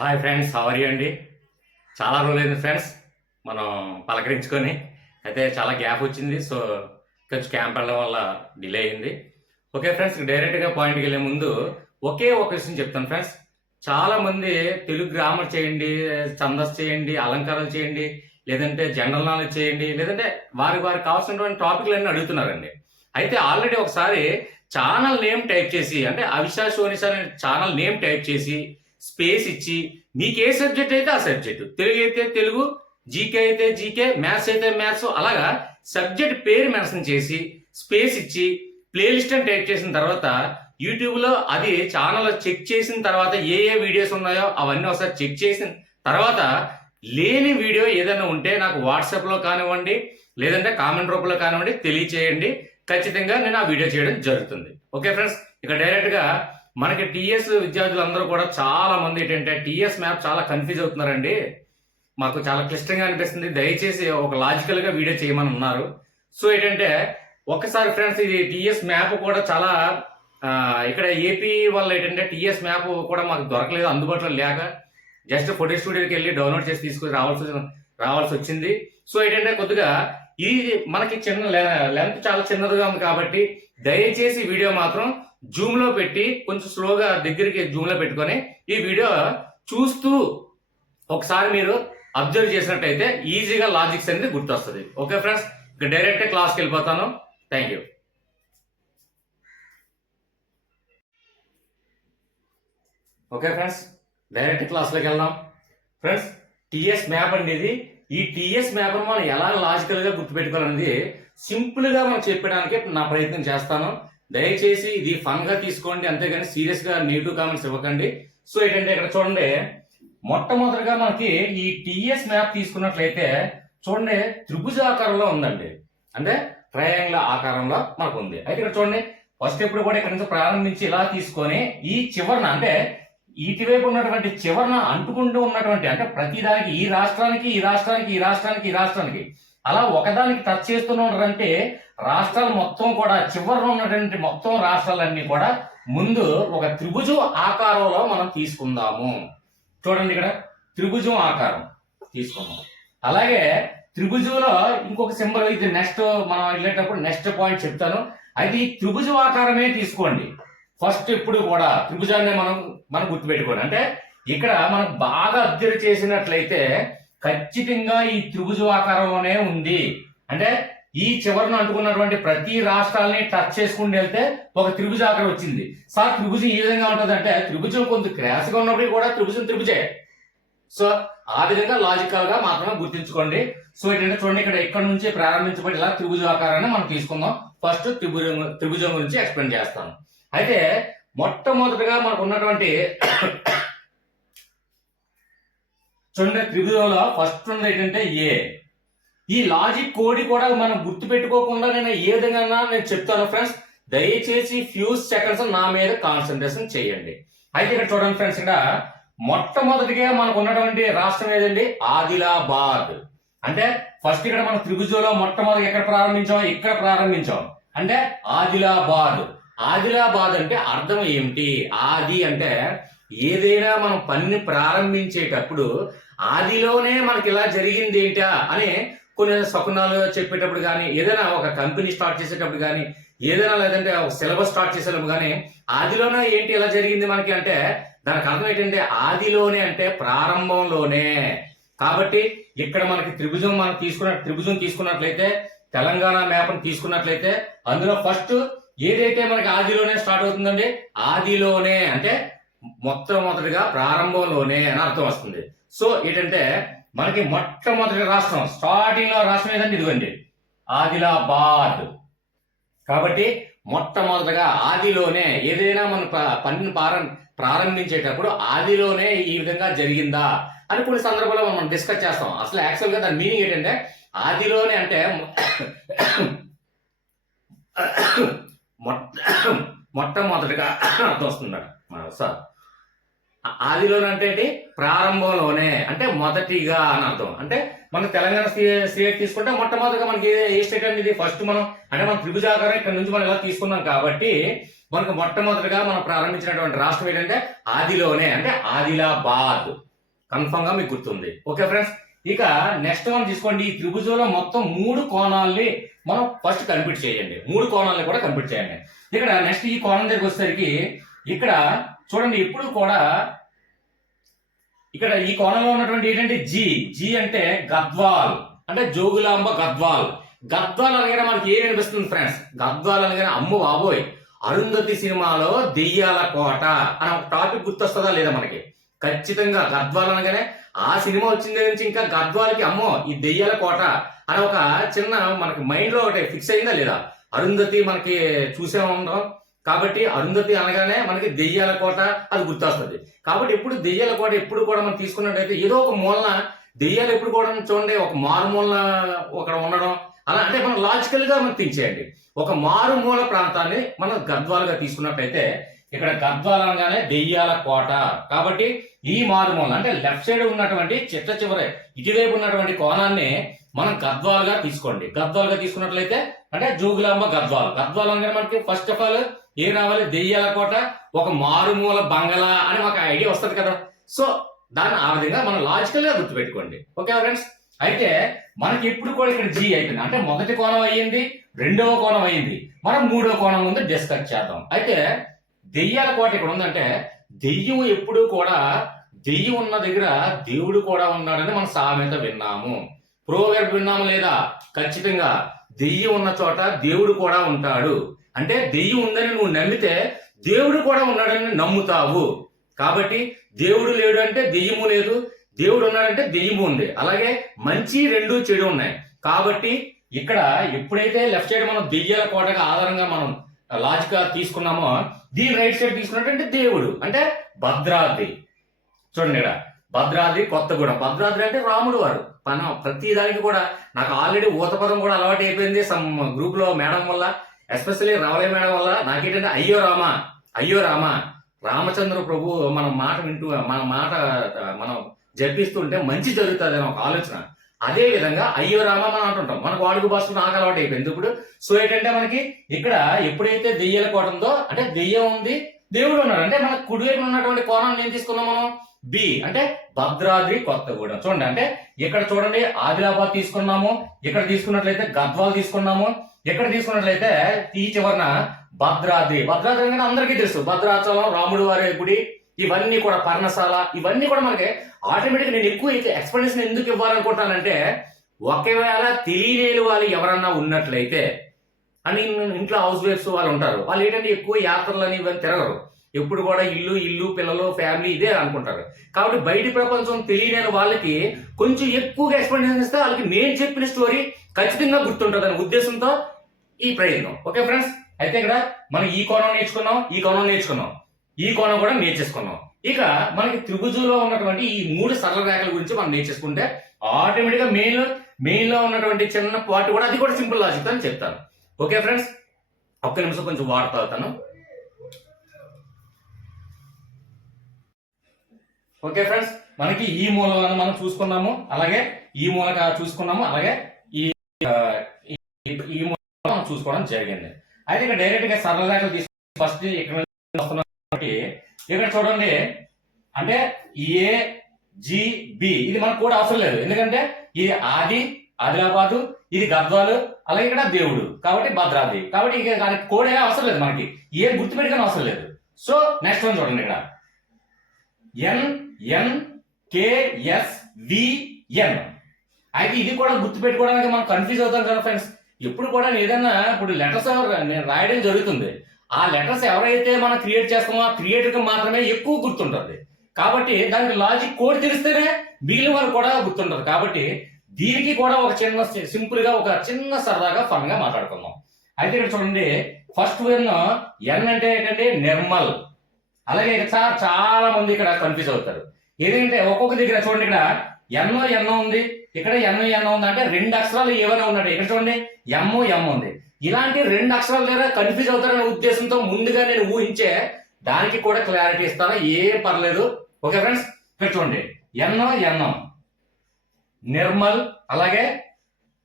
Hi friends, how are you అండి? చాలా రోజులైంది ఫ్రెండ్స్ మనం పలకరించుకొని. అయితే చాలా గ్యాప్ వచ్చింది. సో కొంచెం క్యాంప్ వెళ్ళడం వల్ల డిలే అయింది. ఓకే ఫ్రెండ్స్, డైరెక్ట్గా పాయింట్కి వెళ్ళే ముందు ఒకే ఒక విషయం చెప్తాను ఫ్రెండ్స్. చాలామంది తెలుగు గ్రామర్ చేయండి, ఛందస్సు చేయండి, అలంకారాలు చేయండి, లేదంటే జనరల్ నాలెడ్జ్ చేయండి, లేదంటే వారికి కావాల్సినటువంటి టాపిక్లన్నీ అడుగుతున్నారండి. అయితే ఆల్రెడీ ఒకసారి ఛానల్ నేమ్ టైప్ చేసి, అంటే అవిశా సోనిషా అనే ఛానల్ నేమ్ టైప్ చేసి స్పేస్ ఇచ్చి మీకు ఏ సబ్జెక్ట్ అయితే ఆ సబ్జెక్టు, తెలుగు అయితే తెలుగు, జీకే అయితే జీకే, మ్యాథ్స్ అయితే మ్యాథ్స్, అలాగా సబ్జెక్ట్ పేరు మెన్షన్ చేసి స్పేస్ ఇచ్చి ప్లేలిస్ట్ అని టైప్ చేసిన తర్వాత యూట్యూబ్లో అది ఛానల్ చెక్ చేసిన తర్వాత ఏ ఏ వీడియోస్ ఉన్నాయో అవన్నీ ఒకసారి చెక్ చేసిన తర్వాత లేని వీడియో ఏదైనా ఉంటే నాకు వాట్సాప్లో కానివ్వండి, లేదంటే కామెంట్ రూపంలో కానివ్వండి తెలియచేయండి. ఖచ్చితంగా నేను ఆ వీడియో చేయడం జరుగుతుంది. ఓకే ఫ్రెండ్స్, ఇక డైరెక్ట్గా మనకి టీఎస్ విద్యార్థులందరూ కూడా చాలా మంది ఏంటంటే టీఎస్ మ్యాప్ చాలా కన్ఫ్యూజ్ అవుతున్నారండి, మాకు చాలా క్లిష్టంగా అనిపిస్తుంది, దయచేసి ఒక లాజికల్గా వీడియో చేయమని ఉన్నారు. సో ఏంటంటే ఒక్కసారి ఫ్రెండ్స్, ఇది టీఎస్ మ్యాప్ కూడా చాలా ఇక్కడ ఏపీ వల్ల ఏంటంటే టీఎస్ మ్యాప్ కూడా మాకు దొరకలేదు, అందుబాటులో లేక జస్ట్ ఫోటో స్టూడియోకి వెళ్ళి డౌన్లోడ్ చేసి తీసుకుని రావాల్సి వచ్చింది. సో ఏంటంటే కొద్దిగా ఇది మనకి చిన్న లెంత్ చాలా చిన్నదిగా ఉంది కాబట్టి దయచేసి వీడియో మాత్రం జూమ్లో పెట్టి కొంచెం స్లోగా దగ్గరికి జూమ్లో పెట్టుకొని ఈ వీడియో చూస్తూ ఒకసారి మీరు అబ్జర్వ్ చేసినట్టయితే ఈజీగా లాజిక్స్ అనేది గుర్తొస్తుంది. ఓకే ఫ్రెండ్స్, ఇక డైరెక్ట్ క్లాస్కి వెళ్ళిపోతాను. Thank you. Okay friends, direct క్లాస్లోకి వెళ్దాం. ఫ్రెండ్స్, టీఎస్ మ్యాప్ అనేది ఈ టీఎస్ మ్యాప్ మనం ఎలా లాజికల్గా గుర్తుపెట్టుకోవాలనేది సింపుల్గా మనం చెప్పడానికి నా ప్రయత్నం చేస్తాను. దయచేసి ఇది ఫన్గా తీసుకోండి, అంతేగాని సీరియస్గా నెగిటివ్ కామెంట్స్ ఇవ్వకండి. సో ఏంటంటే ఇక్కడ చూడండి, మొట్టమొదటిగా మనకి ఈ టీఎస్ మ్యాప్ తీసుకున్నట్లయితే చూడండి త్రిభుజాకారంలో ఉందండి, అంటే ట్రయాంగిల్ ఆకారంలో మనకు ఉంది. అయితే ఇక్కడ చూడండి ఫస్ట్ ఎప్పుడు కూడా ఇక్కడ నుంచి ప్రారంభించి ఇలా తీసుకొని ఈ చివరన, అంటే ఇటువైపు ఉన్నటువంటి చివరన అంటుకుంటూ ఉన్నటువంటి, అంటే ప్రతిదానికి ఈ రాష్ట్రానికి ఈ రాష్ట్రానికి ఈ రాష్ట్రానికి ఈ రాష్ట్రానికి అలా ఒకదానికి టచ్ చేస్తున్నారంటే రాష్ట్రాలు మొత్తం కూడా చివరన ఉన్నటువంటి మొత్తం రాష్ట్రాలన్నీ కూడా ముందు ఒక త్రిభుజం ఆకారంలో మనం తీసుకుందాము. చూడండి ఇక్కడ త్రిభుజం ఆకారం తీసుకుందాం. అలాగే త్రిభుజంలో ఇంకొక సింబల్, ఇది నెక్స్ట్ మనం వెళ్ళేటప్పుడు నెక్స్ట్ పాయింట్ చెప్తాను. అయితే ఈ త్రిభుజం ఆకారమే తీసుకోండి ఫస్ట్. ఎప్పుడు కూడా త్రిభుజాన్ని మనం గుర్తుపెట్టుకోండి. అంటే ఇక్కడ మనం బాగా అబ్జర్వ్ చేసినట్లయితే ఖచ్చితంగా ఈ త్రిభుజ ఆకారంలోనే ఉంది. అంటే ఈ చివరను అంటుకున్నటువంటి ప్రతి రాష్ట్రాలని టచ్ చేసుకుని వెళ్తే ఒక త్రిభుజ ఆకారం వచ్చింది. సార్ త్రిభుజం ఈ విధంగా ఉంటుంది అంటే త్రిభుజం కొంచెం క్రాస్గా ఉన్నప్పటికీ కూడా త్రిభుజే. సో ఆ విధంగా లాజికల్ గా మాత్రమే గుర్తించుకోండి. సో ఏంటంటే చూడండి, ఇక్కడ నుంచి ప్రారంభించబడి ఇలా త్రిభుజ ఆకారాన్ని మనం తీసుకుందాం. ఫస్ట్ త్రిభుజం గురించి ఎక్స్ప్లెయిన్ చేస్తాను. అయితే మొట్టమొదటిగా మనకు ఉన్నటువంటి చూడండి త్రిభుజంలో ఫస్ట్ ఉన్నది ఏంటంటే ఏ. ఈ లాజిక్ కోడి కూడా మనం గుర్తు పెట్టుకోకుండా నేను ఏ విధంగా నేను చెప్తాను ఫ్రెండ్స్. దయచేసి ఫ్యూ సెకండ్స్ నా మీద కాన్సన్ట్రేషన్ చేయండి. అయితే ఇక్కడ చూడండి ఫ్రెండ్స్, ఇక్కడ మొట్టమొదటిగా మనకు ఉన్నటువంటి రాష్ట్రం ఏదండి? ఆదిలాబాద్. అంటే ఫస్ట్ ఇక్కడ మనం త్రిభుజంలో మొట్టమొదటి ఎక్కడ ప్రారంభించాం? ఇక్కడ ప్రారంభించాం, అంటే ఆదిలాబాద్. ఆదిలాబాద్ అంటే అర్థం ఏమిటి? ఆది అంటే ఏదైనా మనం పనిని ప్రారంభించేటప్పుడు ఆదిలోనే మనకి ఇలా జరిగింది ఏంటా అని కొన్ని శకునాలు చెప్పేటప్పుడు కానీ, ఏదైనా ఒక కంపెనీ స్టార్ట్ చేసేటప్పుడు కానీ, ఏదైనా లేదంటే ఒక సిలబస్ స్టార్ట్ చేసేటప్పుడు కానీ ఆదిలోనే ఏంటి ఇలా జరిగింది మనకి అంటే దానికి అర్థం ఏంటంటే ఆదిలోనే అంటే ప్రారంభంలోనే. కాబట్టి ఇక్కడ మనకి త్రిభుజం తీసుకున్నట్లయితే తెలంగాణ మ్యాప్ తీసుకున్నట్లయితే అందులో ఫస్ట్ ఏదైతే మనకి ఆదిలోనే స్టార్ట్ అవుతుందండి, ఆదిలోనే అంటే మొట్టమొదటిగా ప్రారంభంలోనే అని అర్థం వస్తుంది. సో ఏంటంటే మనకి మొట్టమొదటి రాష్ట్రం, స్టార్టింగ్ లో రాష్ట్రం ఏదండి? ఇదిగోండి ఆదిలాబాద్. కాబట్టి మొట్టమొదటిగా ఆదిలోనే ఏదైనా మన పనిని ప్రారంభించేటప్పుడు ఆదిలోనే ఈ విధంగా జరిగిందా అని కొన్ని సందర్భాల్లో మనం డిస్కస్ చేస్తాం. అసలు యాక్చువల్ గా దాని మీనింగ్ ఏంటంటే ఆదిలోనే అంటే మొట్టమొదటిగా అర్థం వస్తుందట సార్. ఆదిలోనే అంటే ప్రారంభంలోనే అంటే మొదటిగా అని అర్థం. అంటే మన తెలంగాణ స్టేట్ తీసుకుంటే మొట్టమొదటిగా మనకి ఏ స్టేట్ అనేది ఫస్ట్ మనం అంటే మన త్రిభుజాకారం ఇక్కడ నుంచి మనం ఇలా తీసుకున్నాం కాబట్టి మనకు మొట్టమొదటిగా మనం ప్రారంభించినటువంటి రాష్ట్రం ఏంటంటే ఆదిలోనే అంటే ఆదిలాబాద్. కన్ఫర్మ్ గా మీకు గుర్తుంది. ఓకే ఫ్రెండ్స్, ఇక నెక్స్ట్ మనం తీసుకోండి. ఈ త్రిభుజంలో మొత్తం 3 కోణాలని మనం ఫస్ట్ కంప్లీట్ చేయండి. 3 కోణాలని కూడా కంప్లీట్ చేయండి. ఇక్కడ నెక్స్ట్ ఈ కోణం దగ్గరికి వచ్చేసరికి ఇక్కడ చూడండి, ఎప్పుడు కూడా ఇక్కడ ఈ కోణంలో ఉన్నటువంటి ఏంటంటే జీ అంటే గద్వాల్, అంటే జోగులాంబ గద్వాల్. గద్వాల్ అనగానే మనకి ఏమి అనిపిస్తుంది ఫ్రెండ్స్? గద్వాల్ అనగానే అమ్మ బాబోయ్, అరుంధతి సినిమాలో దెయ్యాల కోట అని ఒక టాపిక్ గుర్తొస్తుందా లేదా మనకి? ఖచ్చితంగా గద్వాల్ అనగానే ఆ సినిమా వచ్చిన దగ్గర నుంచి ఇంకా గద్వాలకి అమ్మో ఈ దెయ్యాల కోట అని ఒక చిన్న మనకి మైండ్ లో ఒకటి ఫిక్స్ అయిందా లేదా? అరుంధతి మనకి చూసే ఉంటాం కాబట్టి అరుంధతి అనగానే మనకి దెయ్యాల కోట అది గుర్తొస్తుంది. కాబట్టి ఎప్పుడు దెయ్యాల కోట ఎప్పుడు కూడా మనం తీసుకున్నట్టయితే ఏదో ఒక మూలన దెయ్యాలు ఎప్పుడు కూడా చూడండి ఒక మారుమూలన ఒక ఉండడం అలా, అంటే మనం లాజికల్ గా మనం థింక్ చేయండి. ఒక మారుమూల ప్రాంతాన్ని మనం గద్వాలుగా తీసుకున్నట్టయితే ఇక్కడ గద్వాల్ అనగానే దెయ్యాల కోట. కాబట్టి ఈ మారుమూల అంటే లెఫ్ట్ సైడ్ ఉన్నటువంటి చెట్ల చివరి ఇటువైపు ఉన్నటువంటి కోణాన్ని మనం గద్వాలుగా తీసుకోండి. గద్వాలుగా తీసుకున్నట్లయితే అంటే జోగులాంబ గద్వాల్. గద్వాల్ అనగానే మనకి ఫస్ట్ ఆఫ్ ఆల్ ఏం రావాలి? దెయ్యాల కోట, ఒక మారుమూల బంగళా అని ఒక ఐడియా వస్తుంది కదా. సో దాన్ని ఆ విధంగా మనం లాజికల్ గా గుర్తుపెట్టుకోండి. ఓకే ఫ్రెండ్స్, అయితే మనకి ఎప్పుడు కూడా ఇక్కడ జీ అయిపోయింది అంటే మొదటి కోణం అయ్యింది, రెండవ కోణం అయ్యింది, మనం మూడో కోణం ముందు డిస్కస్ చేద్దాం. అయితే దెయ్యాల కోట ఇక్కడ ఉందంటే దెయ్యం ఎప్పుడు కూడా దెయ్యం ఉన్న దగ్గర దేవుడు కూడా ఉన్నాడని మనం సామెత విన్నాము, ప్రోవర్బ్ విన్నాము లేదా? ఖచ్చితంగా దెయ్యం ఉన్న చోట దేవుడు కూడా ఉంటాడు. అంటే దెయ్యం ఉందని నువ్వు నమ్మితే దేవుడు కూడా ఉన్నాడని నమ్ముతావు. కాబట్టి దేవుడు లేడు అంటే దెయ్యము లేదు, దేవుడు ఉన్నాడంటే దెయ్యము ఉంది. అలాగే మంచి రెండు చెడు ఉన్నాయి. కాబట్టి ఇక్కడ ఎప్పుడైతే లెఫ్ట్ సైడ్ మనం దెయ్యాల కోటగా ఆధారంగా మనం లాజిక్ గా తీసుకున్నామో, దీని రైట్ సైడ్ తీసుకున్నట్టు దేవుడు అంటే భద్రాద్రి. చూడండి ఇక్కడ భద్రాద్రి కొత్తగూడెం. భద్రాద్రి అంటే రాముడు వారు. ప్రతి దానికి కూడా నాకు ఆల్రెడీ ఊతపదం కూడా అలవాటు అయిపోయింది సమ్ గ్రూప్ లో మేడం వల్ల, ఎస్పెషల్లీ రవలయ్య మేడం వల్ల. నాకేంటంటే అయ్యో రామా అయ్యో రామా, రామచంద్ర ప్రభు మన మాట వింటూ మన మాట మనం జపిస్తుంటే మంచి జరుగుతుంది అని ఒక ఆలోచన. అదే విధంగా అయ్యో రామ మనం అంటుంటాం. మనకు వాడుక భాషలో నాకు అలవాటు అయిపోయింది ఇప్పుడు. సో ఏంటంటే మనకి ఇక్కడ ఎప్పుడైతే దెయ్యాల కోట ఉందో అంటే దెయ్యం ఉంది, దేవుడు ఉన్నాడు. అంటే మనకు కుడివైపు ఉన్నటువంటి కోణాన్ని ఏం తీసుకున్నాం మనం? బి అంటే భద్రాద్రి కొత్తగూడెం. చూడండి, అంటే ఇక్కడ చూడండి ఆదిలాబాద్ తీసుకున్నాము, ఇక్కడ తీసుకున్నట్లయితే గద్వాల్ తీసుకున్నాము, ఇక్కడ తీసుకున్నట్లయితే ఈ చివరన భద్రాద్రి. భద్రాద్రి అంటే అందరికీ తెలుసు, భద్రాచలం రాముడు వారి గుడి, ఇవన్నీ కూడా పర్ణశాల, ఇవన్నీ కూడా మనకి ఆటోమేటిక్. నేను ఎక్కువ ఎక్స్ప్లెనేషన్ ఎందుకు ఇవ్వాలనుకుంటానంటే ఒకవేళ తెలియలేని వాళ్ళు ఎవరన్నా ఉన్నట్లయితే అని ఇంట్లో హౌస్ వైఫ్స్ వాళ్ళు ఉంటారు, వాళ్ళు ఏంటంటే ఎక్కువ యాత్రలని ఇవన్నీ తిరగరు, ఎప్పుడు కూడా ఇల్లు ఇల్లు పిల్లలు ఫ్యామిలీ ఇదే అనుకుంటారు. కాబట్టి బయటి ప్రపంచం తెలియని వాళ్ళకి కొంచెం ఎక్కువగా ఎక్స్ప్లెనేషన్ ఇస్తే వాళ్ళకి నేను చెప్పిన స్టోరీ ఖచ్చితంగా గుర్తుంటుంది అనే ఉద్దేశంతో ఈ ప్రయత్నం. ఓకే ఫ్రెండ్స్, అయితే ఇక్కడ మనం ఈ కోణం నేర్చుకున్నాం, ఈ కోణం నేర్చుకున్నాం, ఈ కోణం కూడా నేర్చేసుకున్నాం. ఇక మనకి త్రిభుజంలో ఉన్నటువంటి ఈ 3 సరళ రేఖల గురించి మనం నేర్చేసుకుంటే ఆటోమేటిక్ గా మెయిన్ లో ఉన్నటువంటి చిన్న పార్ట్ కూడా అది కూడా సింపుల్ లాజిక్ అని చెప్తాను. ఓకే ఫ్రెండ్స్, ఒక్క నిమిషం కొంచెం వాటర్ తాగుతాను. ఓకే ఫ్రెండ్స్, మనకి ఈ మూలను మనం చూసుకున్నాము, అలాగే ఈ మూలక చూసుకున్నాము, అలాగే ఈ మూల మనం చూసుకోవడం జరిగింది. అయితే ఇక్కడ డైరెక్ట్ గా సరళ రేఖలు తీసుకుని ఫస్ట్ ఇక్కడ వస్తున్నాం. ఇక్కడ చూడండి, అంటే ఏ జి బి ఇది మనకు కూడా అవసరం లేదు, ఎందుకంటే ఇది ఆదిలాబాదు, ఇది గద్వాలు, అలాగే ఇక్కడ దేవుడు కాబట్టి భద్రాద్రి. కాబట్టి ఇక దానికి కోడ్ అవసరం లేదు, మనకి ఏం గుర్తుపెట్టుకుని అవసరం లేదు. సో నెక్స్ట్ వన్ చూడండి, ఇక్కడ NNKSVN. అయితే ఇది కూడా గుర్తుపెట్టుకోవడానికి మనం కన్ఫ్యూజ్ అవుతాం కదా ఫ్రెండ్స్. ఎప్పుడు కూడా ఏదైనా ఇప్పుడు లెటర్స్ నేను రాయడం జరుగుతుంది, ఆ లెటర్స్ ఎవరైతే మనం క్రియేట్ చేస్తామో ఆ క్రియేటర్ కి మాత్రమే ఎక్కువ గుర్తుంటుంది. కాబట్టి దానికి లాజిక్ కోడ్ తెలిస్తేనే మిగిలిన వాళ్ళు కూడా గుర్తుంటారు. కాబట్టి దీనికి కూడా ఒక చిన్న సింపుల్ గా ఒక చిన్న సరదాగా ఫన్ గా మాట్లాడుకుందాం. అయితే ఇక్కడ చూడండి, ఫస్ట్ వన్ ఎన్ అంటే ఏంటంటే నిర్మల్. అలాగే చాలా మంది ఇక్కడ కన్ఫ్యూజ్ అవుతారు, ఏదంటే ఒక్కొక్క దగ్గర చూడండి, ఇక్కడ ఎన్నో ఉంది, ఇక్కడ ఎన్నో ఉంది, అంటే 2 అక్షరాలు ఏమైనా ఉన్నాయి. ఇక్కడ చూడండి ఎం ఉంది. ఇలాంటి 2 అక్షరాల దగ్గర కన్ఫ్యూజ్ అవుతారనే ఉద్దేశంతో ముందుగా నేను ఊహించే దానికి కూడా క్లారిటీ ఇస్తాను, ఏం పర్లేదు. ఓకే ఫ్రెండ్స్, ఇక్కడ చూడండి ఎన్నో నిర్మల్, అలాగే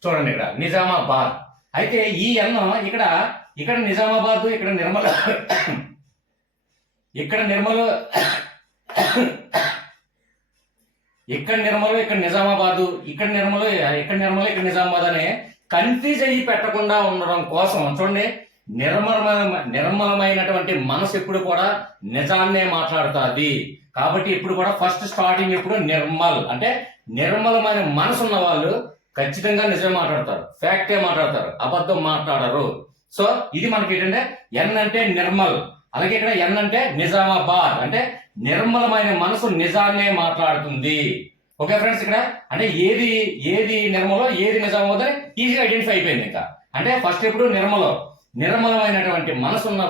చూడండి ఇక్కడ నిజామాబాద్. అయితే ఈ ఎన్నో ఇక్కడ నిజామాబాద్, ఇక్కడ నిర్మల్, ఇక్కడ నిర్మల్, ఇక్కడ నిర్మలు, ఇక్కడ నిజామాబాదు, ఇక్కడ నిర్మలు, ఇక్కడ నిర్మలు, ఇక్కడ నిజామాబాద్ అనే కన్ఫ్యూజ్ అయ్యి పెట్టకుండా ఉండడం కోసం చూడండి, నిర్మలమైనటువంటి మనసు ఎప్పుడు కూడా నిజాన్నే మాట్లాడుతుంది. కాబట్టి ఇప్పుడు కూడా ఫస్ట్ స్టార్టింగ్ ఎప్పుడు నిర్మల్ అంటే నిర్మలమైన మనసు ఉన్న వాళ్ళు ఖచ్చితంగా నిజమే మాట్లాడతారు, ఫ్యాక్టే మాట్లాడతారు, అబద్ధం మాట్లాడరు. సో ఇది మనకి ఏంటంటే ఎన్ అంటే నిర్మల్, అలాగే ఇక్కడ ఎన్ అంటే నిజామాబాద్ అంటే నిర్మలమైన మనసు నిజాన్నే మాట్లాడుతుంది. ఓకే ఫ్రెండ్స్, ఇక్కడ అంటే ఏది ఏది నిర్మలో ఏది నిజామాబాద్ అని ఈజీగా ఐడెంటిఫై అయిపోయింది. ఇంకా అంటే ఫస్ట్ ఎప్పుడు నిర్మలమైనటువంటి మనసు ఉన్న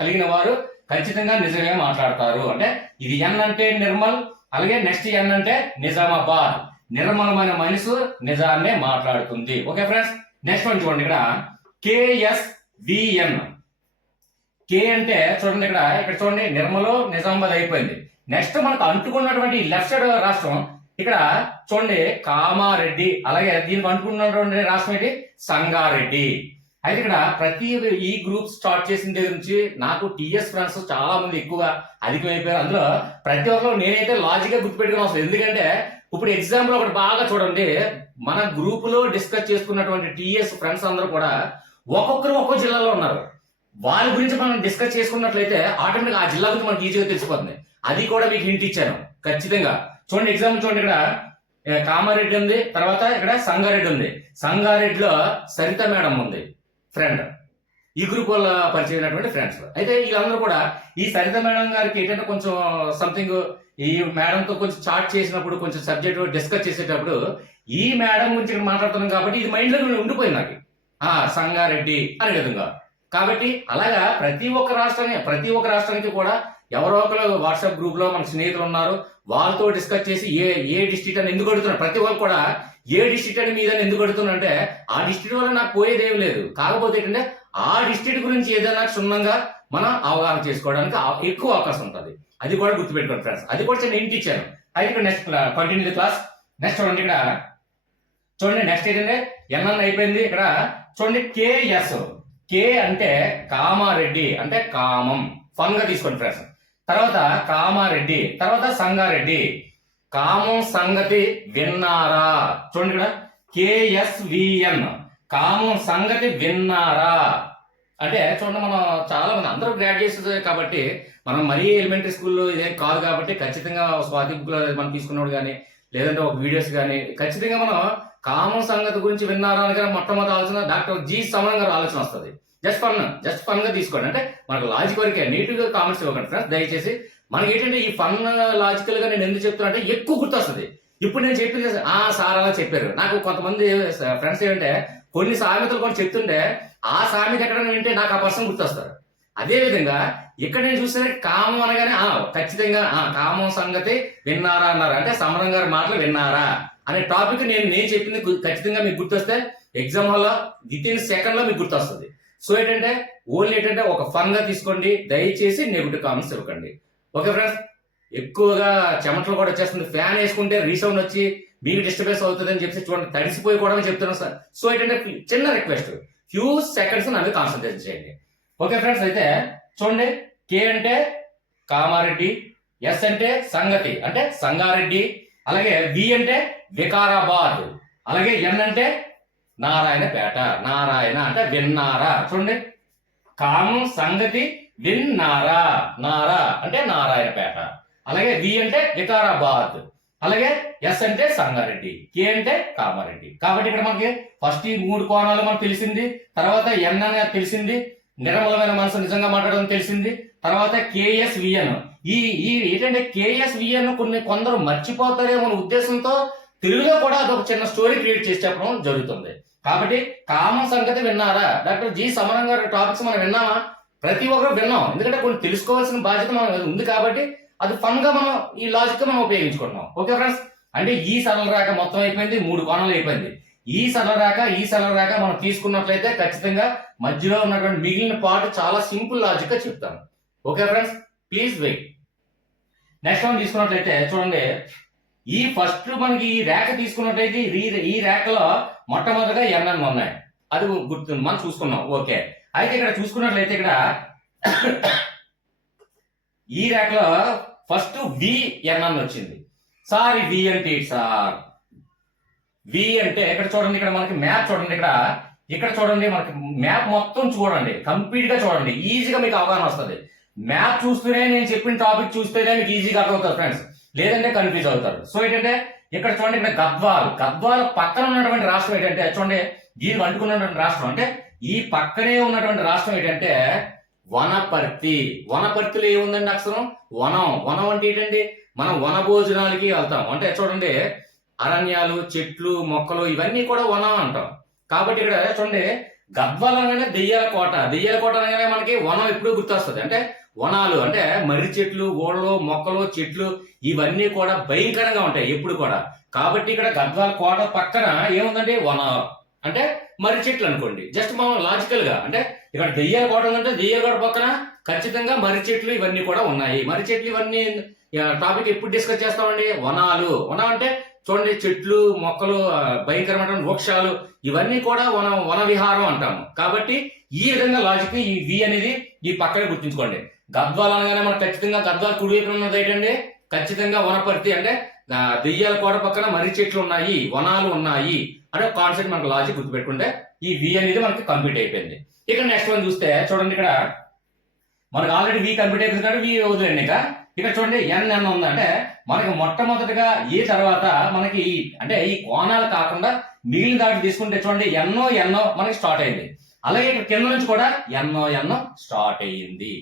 కలిగిన వారు ఖచ్చితంగా నిజమే మాట్లాడతారు. అంటే ఇది ఎన్ అంటే నిర్మల్, అలాగే నెక్స్ట్ ఎన్ అంటే నిజామాబాద్, నిర్మలమైన మనసు నిజాన్నే మాట్లాడుతుంది. ఓకే ఫ్రెండ్స్, నెక్స్ట్ వన్ చూడండి, ఇక్కడ KSVN. కే అంటే చూడండి, ఇక్కడ చూడండి నిర్మలో నిజామాబాద్ అయిపోయింది. నెక్స్ట్ మనకు అంటుకున్నటువంటి లెఫ్ట్ సైడ్ రాష్ట్రం ఇక్కడ చూడండి కామారెడ్డి, అలాగే దీనికి అంటుకున్నటువంటి రాష్ట్రం ఏంటి సంగారెడ్డి. అయితే ఇక్కడ ప్రతి ఈ గ్రూప్ స్టార్ట్ చేసిన దగ్గర నుంచి నాకు టీఎస్ ఫ్రెండ్స్ చాలా మంది ఎక్కువగా అధికమైపోయారు. అందులో ప్రతి ఒక్కరు నేనైతే లాజిక్ గా గుర్తుపెట్టుకుని వస్తుంది. ఎందుకంటే ఇప్పుడు ఎగ్జామ్ లో ఒకటి బాగా చూడండి, మన గ్రూప్ లో డిస్కస్ చేసుకున్నటువంటి టీఎస్ ఫ్రెండ్స్ అందరూ కూడా ఒక్కొక్కరు ఒక్కో జిల్లాలో ఉన్నారు. వాళ్ళ గురించి మనం డిస్కస్ చేసుకున్నట్లయితే ఆటోమేటిక్ ఆ జిల్లా గురించి మనకి ఈజీగా తెలిసిపోతుంది. అది కూడా మీకు హింట్ ఇచ్చాను ఖచ్చితంగా. చూడండి ఎగ్జాంపుల్ చూడండి, ఇక్కడ కామారెడ్డి ఉంది, తర్వాత ఇక్కడ సంగారెడ్డి ఉంది. సంగారెడ్డిలో సరిత మేడం ఉంది ఫ్రెండ్, ఈ గ్రూప్ వల్ల పరిచయం అయినటువంటి ఫ్రెండ్స్. అయితే వీళ్ళందరూ కూడా ఈ సరిత మేడం గారికి ఏంటంటే కొంచెం సంథింగ్ ఈ మేడంతో కొంచెం చాట్ చేసినప్పుడు కొంచెం సబ్జెక్ట్ డిస్కస్ చేసేటప్పుడు ఈ మేడం గురించి ఇక్కడ మాట్లాడుతున్నాం కాబట్టి ఇది మైండ్ లో ఉండిపోయింది నాకు, సంగారెడ్డి అనే విధంగా. కాబట్టి అలాగా ప్రతి ఒక్క రాష్ట్రానికి కూడా ఎవరో ఒకరు వాట్సాప్ గ్రూప్ లో మన స్నేహితులు ఉన్నారు, వాళ్ళతో డిస్కస్ చేసి ఏ డిస్ట్రిక్ట్ అని ఎందుకు అడుగుతున్నారు, ప్రతి ఒక్కరు కూడా ఏ డిస్ట్రిక్ట్ అని మీద ఎందుకు అడుగుతున్నారు అంటే ఆ డిస్ట్రిక్ట్ వల్ల నాకు పోయేది ఏం లేదు. కాకపోతే ఏంటంటే ఆ డిస్ట్రిక్ట్ గురించి ఏదైనా క్షుణ్ణంగా మనం అవగాహన చేసుకోవడానికి ఎక్కువ అవకాశం ఉంటుంది. అది కూడా గుర్తుపెట్టుకోండి ఫ్రెండ్స్, అది కూడా నేను ఇంటి ఇచ్చాను. అయితే ఇక్కడ next continue the class. Next చూడండి, ఇక్కడ చూడండి నెక్స్ట్ ఏంటంటే ఎన్ఎన్ అయిపోయింది. ఇక్కడ చూడండి KS, కే అంటే కామారెడ్డి అంటే కామం, ఫన్ గా తీసుకోండి ఫ్రెండ్స్. తర్వాత కామారెడ్డి, తర్వాత సంగారెడ్డి, కామం సంగతి విన్నారా. చూడండి ఇక్కడ KSVN, కామం సంగతి విన్నారా. అంటే చూడండి మనం చాలా మంది అందరూ గ్రాడ్యుయేట్స్ కాబట్టి మనం మరీ ఎలిమెంటరీ స్కూల్లో ఇదేం కాదు కాబట్టి ఖచ్చితంగా స్వాతి బుక్ లో మనం తీసుకున్నప్పుడు కానీ లేదంటే ఒక వీడియోస్ కానీ ఖచ్చితంగా మనం కామం సంగతి గురించి విన్నారా అని కానీ మొట్టమొదటి ఆలోచన డాక్టర్ జి సమరం గారు ఆలోచన వస్తుంది. జస్ట్ ఫన్ గా తీసుకోండి. అంటే మనకు లాజిక్ వరకే, నీట్ గా కామెంట్స్ ఇవ్వకండి ఫ్రెండ్స్ దయచేసి. మనకి ఏంటంటే ఈ ఫన్ లాజికల్ గా నేను ఎందుకు చెప్తున్నా అంటే ఎక్కువ గుర్తొస్తుంది. ఇప్పుడు నేను చెప్పింది సార్ అలా చెప్పారు. నాకు కొంతమంది ఫ్రెండ్స్ ఏంటంటే కొన్ని సామెతలు కొన్ని చెప్తుంటే ఆ సామెత ఎక్కడ వింటే నాకు ఆ పర్సన్ గుర్తొస్తారు. అదే విధంగా ఇక్కడ నేను చూస్తే కామం అనగానే ఖచ్చితంగా కామం సంగతి విన్నారా అన్నారు, అంటే సమరం గారి మాటలు విన్నారా అనే టాపిక్ నేను చెప్పింది ఖచ్చితంగా మీకు గుర్తొస్తే ఎగ్జామ్ హాల్లో విత్ ఇన్ సెకండ్ లో మీకు గుర్తొస్తుంది. సో ఏంటంటే ఓన్లీ ఏంటంటే ఒక ఫన్ గా తీసుకోండి, దయచేసి నెగిటివ్ కామెంట్స్ ఇవ్వకండి. ఓకే ఫ్రెండ్స్, ఎక్కువగా చెమటలు కూడా వచ్చేస్తుంది, ఫ్యాన్ వేసుకుంటే రీసౌండ్ వచ్చి మీకు డిస్టర్బెన్స్ అవుతుంది అని చెప్పి చూడండి తడిసిపోయి కూడా చెప్తున్నాను సార్. సో ఏంటంటే చిన్న రిక్వెస్ట్, ఫ్యూ సెకండ్స్ నన్ను కాన్సన్ట్రేట్ చేయండి. ఓకే ఫ్రెండ్స్, అయితే చూడండి కే అంటే కామారెడ్డి, ఎస్ అంటే సంగతి అంటే సంగారెడ్డి, అలాగే వి అంటే వికారాబాద్, అలాగే ఎన్ అంటే నారాయణపేట, నారాయణ అంటే విన్నారా. చూడండి కామం సంగతి విన్నారా, నారా అంటే నారాయణపేట, అలాగే వి అంటే వికారాబాద్, అలాగే ఎస్ అంటే సంగారెడ్డి, కే అంటే కామారెడ్డి. కాబట్టి ఇక్కడ మనకి ఫస్ట్ ఈ 3 కోణాలు మనకు తెలిసింది, తర్వాత ఎన్ అనేది తెలిసింది, నిర్మలమైన మనసు నిజంగా మాట్లాడడం తెలిసింది, తర్వాత KSVN. ఈ ఏంటంటే KSVN కొందరు మర్చిపోతారేమో అనే ఉద్దేశంతో తెలుగులో కూడా అదొక చిన్న స్టోరీ క్రియేట్ చేసి చెప్పడం జరుగుతుంది. కాబట్టి కామన్ సంగతి విన్నారా, డాక్టర్ జి సమరం గారి టాపిక్స్ మనం విన్నామా, ప్రతి ఒక్కరు విన్నాం. ఎందుకంటే కొన్ని తెలుసుకోవాల్సిన బాధ్యత మనం ఉంది కాబట్టి అది ఫన్ గా మనం ఈ లాజిక్ మనం ఉపయోగించుకుంటున్నాం. ఓకే ఫ్రెండ్స్, అంటే ఈ సరళ రేఖ మొత్తం అయిపోయింది, 3 కోణాలు అయిపోయింది. ఈ సరళ రేఖ మనం తీసుకున్నట్లయితే ఖచ్చితంగా మధ్యలో ఉన్నటువంటి మిగిలిన పార్ట్ చాలా సింపుల్ లాజిక్ గా చెప్తాను. Okay friends, please wait. Next మనం తీసుకున్నట్లయితే చూడండి, ఈ ఫస్ట్ మనకి ఈ రేఖ తీసుకున్నట్లయితే ఈ రేఖలో మొట్టమొదటిగా ఎన్ఎన్ ఉన్నాయి, అది గుర్తు మనం చూసుకున్నాం. ఓకే, అయితే ఇక్కడ చూసుకున్నట్లయితే ఇక్కడ ఈ రేఖలో ఫస్ట్ VNN వచ్చింది. సార్ వి అంటే ఏంటి సార్? వి అంటే ఇక్కడ చూడండి, ఇక్కడ మనకి మ్యాప్ చూడండి, ఇక్కడ చూడండి, మనకి మ్యాప్ మొత్తం చూడండి, కంప్లీట్ గా చూడండి, ఈజీగా మీకు అవగాహన వస్తుంది. మ్యాప్ చూస్తూనే నేను చెప్పిన టాపిక్ చూస్తేనే మీకు ఈజీగా అర్థమవుతారు ఫ్రెండ్స్, లేదంటే కన్ఫ్యూజ్ అవుతారు. సో ఏంటంటే ఇక్కడ చూడండి, ఇక్కడ గద్వాల్ పక్కన ఉన్నటువంటి రాష్ట్రం ఏంటంటే చూడండి, దీనికి అంటుకున్నటువంటి రాష్ట్రం అంటే ఈ పక్కనే ఉన్నటువంటి రాష్ట్రం ఏంటంటే వనపర్తి. వనపర్తిలో ఏముందండి అక్షరం? వనం అంటే ఏంటండి? మనం వన భోజనాలకి వెళ్తాం అంటే చూడండి, అరణ్యాలు, చెట్లు, మొక్కలు ఇవన్నీ కూడా వనం అంటాం. కాబట్టి ఇక్కడ చూడండి, గద్వాల్ అనగానే దెయ్యాల కోట అనగానే మనకి వనం ఎప్పుడు గుర్తొస్తుంది. అంటే వనాలు అంటే మర్రి చెట్లు, ఓళ్ళు, మొక్కలు, చెట్లు ఇవన్నీ కూడా భయంకరంగా ఉంటాయి ఎప్పుడు కూడా. కాబట్టి ఇక్కడ గద్వాల్ కోట పక్కన ఏముందండి? వనం అంటే మర్రి చెట్లు అనుకోండి. జస్ట్ మనం లాజికల్ గా అంటే ఇక్కడ దెయ్యాల కోట ఉందంటే దెయ్యాల కోట పక్కన ఖచ్చితంగా మర్రి చెట్లు ఇవన్నీ కూడా ఉన్నాయి. మర్రి చెట్లు ఇవన్నీ టాపిక్ ఎప్పుడు డిస్కస్ చేస్తామండి? వనం అంటే చూడండి, చెట్లు, మొక్కలు, భయంకరమైన వృక్షాలు ఇవన్నీ కూడా వన విహారం అంటాము. కాబట్టి ఈ విధంగా లాజిక్ ఈ వి అనేది ఈ పక్కనే గుర్తుంచుకోండి. గద్వాల్ అనగానే మనకు ఖచ్చితంగా గద్వాల్ కుడివైపు ఉన్నది ఏంటండి? ఖచ్చితంగా వనపర్తి అంటే దెయ్యాల కోట పక్కన మర్రి చెట్లు ఉన్నాయి, వనాలు ఉన్నాయి అనే కాన్సెప్ట్ మనకు లాజిక్ గుర్తుపెట్టుకుంటే ఈ వి అనేది మనకి కంప్లీట్ అయిపోయింది. ఇక్కడ నెక్స్ట్ వన్ చూస్తే చూడండి, ఇక్కడ మనకు ఆల్రెడీ వి కంప్లీట్ అయిపోయింది కాబట్టి వి వదిలేండి. ఇక్కడ చూడండి ఎన్ ఉంది అంటే మనకి మొట్టమొదటిగా ఈ తర్వాత మనకి అంటే ఈ కోణాలు కాకుండా మిగిలిన దాటి తీసుకుంటే చూడండి ఎన్నో మనకి స్టార్ట్ అయింది. అలాగే ఇక్కడ కింద నుంచి కూడా ఎన్నో స్టార్ట్ అయ్యింది.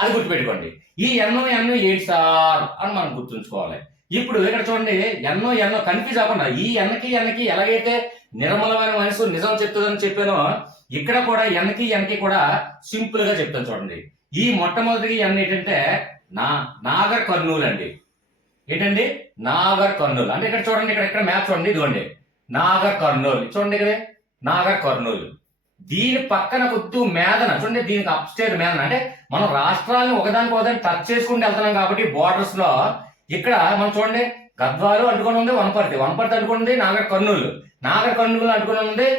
అది గుర్తుపెట్టుకోండి. ఈ ఎన్నో ఏంటి సార్ అని మనం గుర్తుంచుకోవాలి. ఇప్పుడు ఇక్కడ చూడండి ఎన్నో కన్ఫ్యూజ్ అవ్వకుండా ఈ ఎన్నకి ఎలాగైతే నిర్మలమైన మనసు నిజం చెప్తుందని చెప్పానో ఇక్కడ కూడా ఎన్నకి కూడా సింపుల్ గా చెప్తాను చూడండి. ఈ మొట్టమొదటికి ఎన్న ఏంటంటే నాగర్ కర్నూలు అండి. ఏంటండి? నాగర్ కర్నూలు అంటే ఇక్కడ చూడండి, ఇక్కడ మ్యాప్ చూడండి, ఇదిగోండి నాగర్ కర్నూలు చూడండి, ఇక్కడ నాగర్ కర్నూలు. దీని పక్కన కొద్దు మేదన చూడండి, దీనికి అప్ స్టేట్ మేదన అంటే మనం రాష్ట్రాలను ఒకదాని టచ్ చేసుకుంటూ వెళ్తున్నాం కాబట్టి బోర్డర్స్ లో ఇక్కడ మనం చూడండి గద్వాలు అంటుకొని ఉంది వనపర్తి అంటుకొని ఉంది నాగర్ కర్నూలు అంటుకొని ఉంది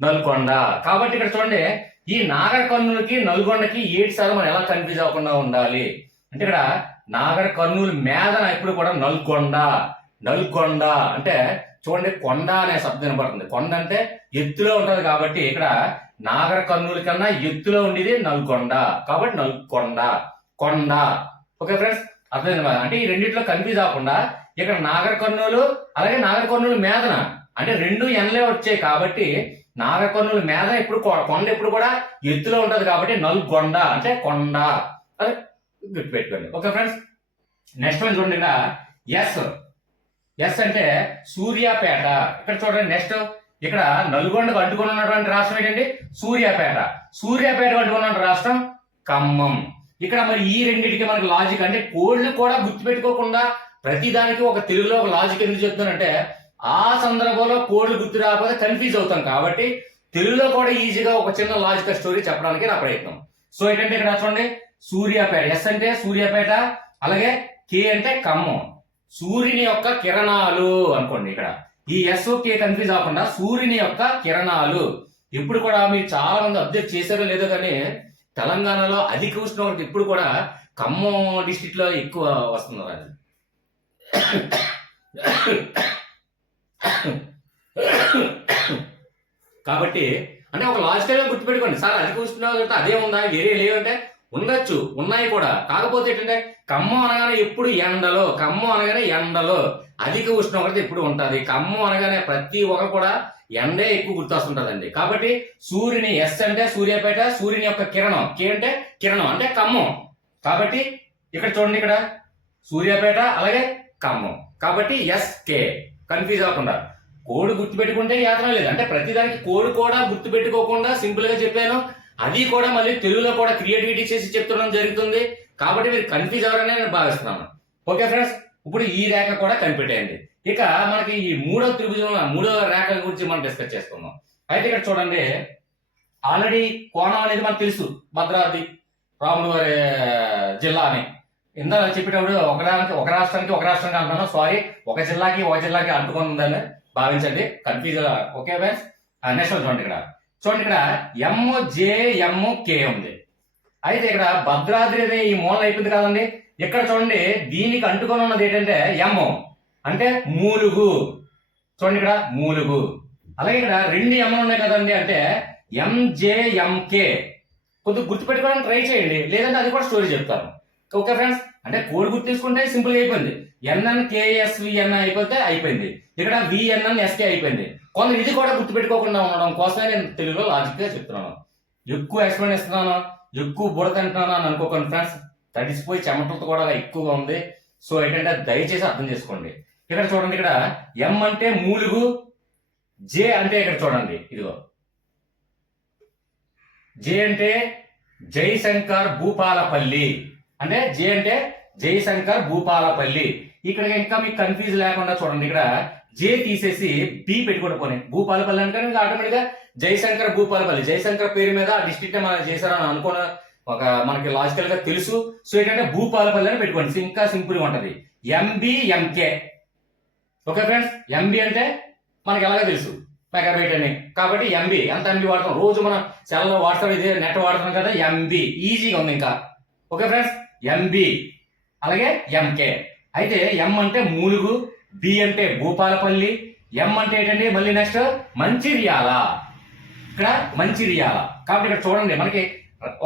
నల్గొండ. కాబట్టి ఇక్కడ చూడండి ఈ నాగర్ కర్నూలుకి నల్గొండకి ఏడు సార్లు మనం ఎలా కన్ఫ్యూజ్ అవ్వకుండా ఉండాలి అంటే ఇక్కడ నాగర్ కర్నూలు మేదన ఎప్పుడు కూడా నల్గొండ అంటే చూడండి కొండ అనే శబ్దం వినపడుతుంది. కొండ అంటే ఎత్తులో ఉంటది కాబట్టి ఇక్కడ నాగర్ కర్నూలు కన్నా ఎత్తులో ఉండేది నల్గొండ కాబట్టి కొండ. ఓకే ఫ్రెండ్స్, అర్థమైంది. అంటే ఈ రెండిట్లో కన్ఫ్యూజ్ అవ్వకుండా ఇక్కడ నాగర్ కర్నూలు అలాగే నాగర్ కర్నూలు మేదన అంటే రెండు ఎన్లే వచ్చాయి కాబట్టి నాగర్ కర్నూలు మేదన ఎప్పుడు కొండ ఎప్పుడు కూడా ఎత్తులో ఉంటది కాబట్టి నల్గొండ అంటే కొండ. అది గుర్తుపెట్టుకోండి. ఓకే ఫ్రెండ్స్, నెక్స్ట్ వన్ చూడండి, ఎస్ అంటే సూర్యాపేట. ఇక్కడ చూడండి నెక్స్ట్ ఇక్కడ నల్గొండకు అంటుకొని ఉన్నటువంటి రాష్ట్రం ఏంటండి? సూర్యాపేట అంటుకున్న రాష్ట్రం ఖమ్మం. ఇక్కడ మరి ఈ రెండింటికి మనకి లాజిక్ అంటే కోళ్ళు కూడా గుర్తుపెట్టుకోకుండా ప్రతిదానికి ఒక తెలుగులో ఒక లాజిక్ ఎందుకు చెప్తానంటే ఆ సందర్భంలో కోళ్ళు గుర్తు రాకపోతే కన్ఫ్యూజ్ అవుతాం కాబట్టి తెలుగులో కూడా ఈజీగా ఒక చిన్న లాజికల్ స్టోరీ చెప్పడానికి నా ప్రయత్నం. సో ఏంటంటే ఇక్కడ చూడండి సూర్యాపేట, ఎస్ అంటే సూర్యాపేట అలాగే కే అంటే ఖమ్మం. సూర్యుని యొక్క కిరణాలు అనుకోండి. ఇక్కడ ఈ ఎస్ కే కన్ఫ్యూజ్ అవ్వకుండా సూర్యుని యొక్క కిరణాలు. ఇప్పుడు కూడా మీరు చాలా మంది అబ్జర్వ్ చేశారో లేదో కానీ తెలంగాణలో అధిక ఉష్ణోగ్రత ఇప్పుడు కూడా ఖమ్మం డిస్ట్రిక్ట్ లో ఎక్కువ వస్తున్నారు. అది కాబట్టి అంటే ఒక లాజికల్ గా గుర్తుపెట్టుకోండి. సార్ అధిక ఉష్ణోగ్రత అదే ఉందా వేరే లేవంటే ఉండొచ్చు, ఉన్నాయి కూడా. కాకపోతే ఏంటంటే ఖమ్మం అనగానే ఎప్పుడు ఎండలో అధిక ఉష్ణోగ్రత ఎప్పుడు ఉంటుంది. ఖమ్మం అనగానే ప్రతి ఒక్కరు కూడా ఎండే ఎక్కువ గుర్తొస్తుంటదండి. కాబట్టి సూర్యుని ఎస్ అంటే సూర్యాపేట, సూర్యుని యొక్క కిరణం కే అంటే కిరణం అంటే ఖమ్మం. కాబట్టి ఇక్కడ చూడండి ఇక్కడ సూర్యాపేట అలాగే ఖమ్మం. కాబట్టి ఎస్ కే కన్ఫ్యూజ్ అవ్వకుండా కోడ్ గుర్తుపెట్టుకుంటే యాత్ర లేదు. అంటే ప్రతిదానికి కోడ్ కూడా గుర్తుపెట్టుకోకుండా సింపుల్ గా చెప్పాను. అది కూడా మళ్ళీ తెలుగులో కూడా క్రియేటివిటీ చేసి చెప్తుండడం జరుగుతుంది. కాబట్టి మీరు కన్ఫ్యూజ్ అవ్వాలని నేను భావిస్తున్నాను. ఓకే ఫ్రెండ్స్, ఇప్పుడు ఈ రేఖ కూడా కనిపెట్టేయండి. ఇక మనకి ఈ మూడో త్రిభుజం మూడో రేఖ గురించి మనం డిస్కస్ చేసుకుందాం. అయితే ఇక్కడ చూడండి ఆల్రెడీ కోణం అనేది మనకు తెలుసు, భద్రాద్రి రాముల వారి జిల్లా అని ఇందా చెప్పేటప్పుడు ఒక రాష్ట్రానికి అంటున్నాను, సారీ ఒక జిల్లాకి అంటుకొని ఉందని భావించండి, కన్ఫ్యూజ్. ఓకే ఫ్రెండ్స్, నెక్స్ట్ చూడండి ఇక్కడ ఎంజేఎంకే ఉంది. అయితే ఇక్కడ భద్రాద్రి అనే ఈ మూలం అయిపోయింది కదండి. ఇక్కడ చూడండి దీనికి అంటుకొని ఉన్నది ఏంటంటే ఎం అంటే మూలుగు. చూడండి ఇక్కడ మూలుగు. అలాగే ఇక్కడ 2 ఎమ్లు ఉన్నాయి కదండి, అంటే ఎంజేఎంకే. కొద్దిగా గుర్తుపెట్టుకోవడానికి ట్రై చేయండి, లేదంటే అది కూడా స్టోరీ చెప్తాను. ఓకే ఫ్రెండ్స్, అంటే కోడ్ గుర్తు తీసుకుంటే సింపుల్ గా అయిపోయింది. ఎన్ఎన్కేఎస్విఎన్ అయిపోతే అయిపోయింది. ఇక్కడ విఎన్ఎన్ఎస్కే అయిపోయింది. కొందరు ఇది కూడా గుర్తుపెట్టుకోకుండా ఉండడం కోసమే నేను తెలుగులో లాజిక్ గా చెప్తున్నాను. ఎక్కువ ఎక్స్ప్లెయిన్ ఇస్తున్నాను, ఎక్కువ బుర్ర తింటున్నాను అని అనుకోకండి ఫ్రెండ్స్. తడిసిపోయి చెమటలతో కూడా ఎక్కువగా ఉంది. సో ఏంటంటే దయచేసి అర్థం చేసుకోండి. ఇక్కడ చూడండి, ఇక్కడ ఎం అంటే మూలుగు, జే అంటే ఇక్కడ చూడండి ఇదిగో జే అంటే జయశంకర్ భూపాలపల్లి. అంటే జే అంటే జయశంకర్ భూపాలపల్లి. ఇక్కడ ఇంకా మీకు కన్ఫ్యూజ్ లేకుండా చూడండి, ఇక్కడ జే తీసేసి బి పెట్టుకుంటూ పోనీ భూపాలపల్లి అంటే ఆటోమేటిక్ గా జయశంకర్ భూపాలపల్లి. జయశంకర్ పేరు మీద ఆ డిస్ట్రిక్ట్ మనం చేశారని అనుకున్న ఒక మనకి లాజికల్ గా తెలుసు. సో ఏంటంటే భూపాలపల్లి అని పెట్టుకోండి, ఇంకా సింపుల్ గా ఉంటది. ఎంబిఎంకే. ఓకే ఫ్రెండ్స్, ఎంబి అంటే మనకి ఎలాగో తెలుసు మెగాబైట్ అని, కాబట్టి ఎంబి. ఎంత ఎంబి వాడతాం రోజు మనం సెల్ వాట్సాప్ ఇది నెట్ వాడుతున్నాం కదా, ఎంబి ఈజీగా ఉంది ఇంకా. ఓకే ఫ్రెండ్స్, ఎంబి అలాగే ఎంకే. అయితే ఎం అంటే మూలుగు, బి అంటే భూపాలపల్లి, ఎం అంటే ఏంటండి మళ్ళీ నెక్స్ట్ మంచిర్యాల. ఇక్కడ మంచిర్యాల. కాబట్టి ఇక్కడ చూడండి మనకి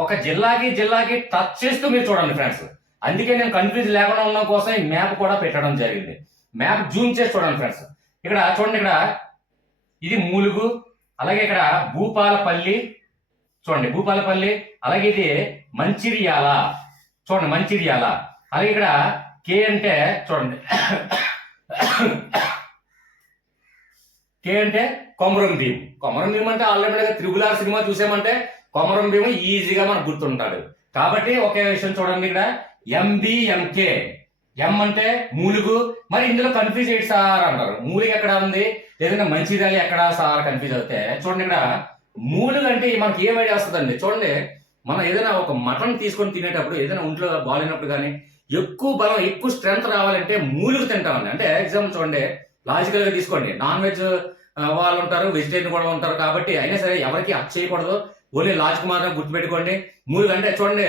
ఒక జిల్లాకి టచ్ చేస్తూ మీరు చూడండి ఫ్రెండ్స్. అందుకే నేను కన్ఫ్యూజ్ లేకుండా ఉండడం కోసం ఈ మ్యాప్ కూడా పెట్టడం జరిగింది. మ్యాప్ జూమ్ చేసి చూడండి ఫ్రెండ్స్. ఇక్కడ చూడండి, ఇక్కడ ఇది మూలుగు, అలాగే ఇక్కడ భూపాలపల్లి చూడండి భూపాలపల్లి, అలాగే ఇది మంచిర్యాల చూడండి మంచిర్యాల. అలాగే ఇక్కడ కే అంటే చూడండి కే అంటే కొమరం భీం. కొమరం భీం అంటే ఆల్రెడీ త్రిబుల్ సినిమా చూసామంటే కొమరం భీము ఈజీగా మనకు గుర్తుంటాడు. కాబట్టి ఒకే విషయం చూడండి, ఇక్కడ ఎంబిఎంకే. ఎం అంటే మూలుగు. మరి ఇందులో కన్ఫ్యూజ్ అయ్యి సార్ అంటారు, మూలుగు ఎక్కడ ఉంది, లేదంటే మంచిర్యాల ఎక్కడ సార్ కన్ఫ్యూజ్ అవుతే చూడండి, ఇక్కడ మూలుగు అంటే మనకి ఏం ఐడియా వస్తుందండి. చూడండి, మనం ఏదైనా ఒక మటన్ తీసుకొని తినేటప్పుడు, ఏదైనా ఒంట్లో బాగాలేనప్పుడు కానీ ఎక్కువ బలం ఎక్కువ స్ట్రెంత్ రావాలంటే మూలుగు తింటామండి. అంటే ఎగ్జాంపుల్ చూడండి, లాజికల్ గా తీసుకోండి, నాన్ వెజ్ వాళ్ళు ఉంటారు, వెజిటేరియన్ కూడా ఉంటారు. కాబట్టి అయినా సరే ఎవరికి అప్ చేయకూడదు, ఓన్లీ లాజిక్ మాత్రం గుర్తుపెట్టుకోండి. మూలుగు అంటే చూడండి,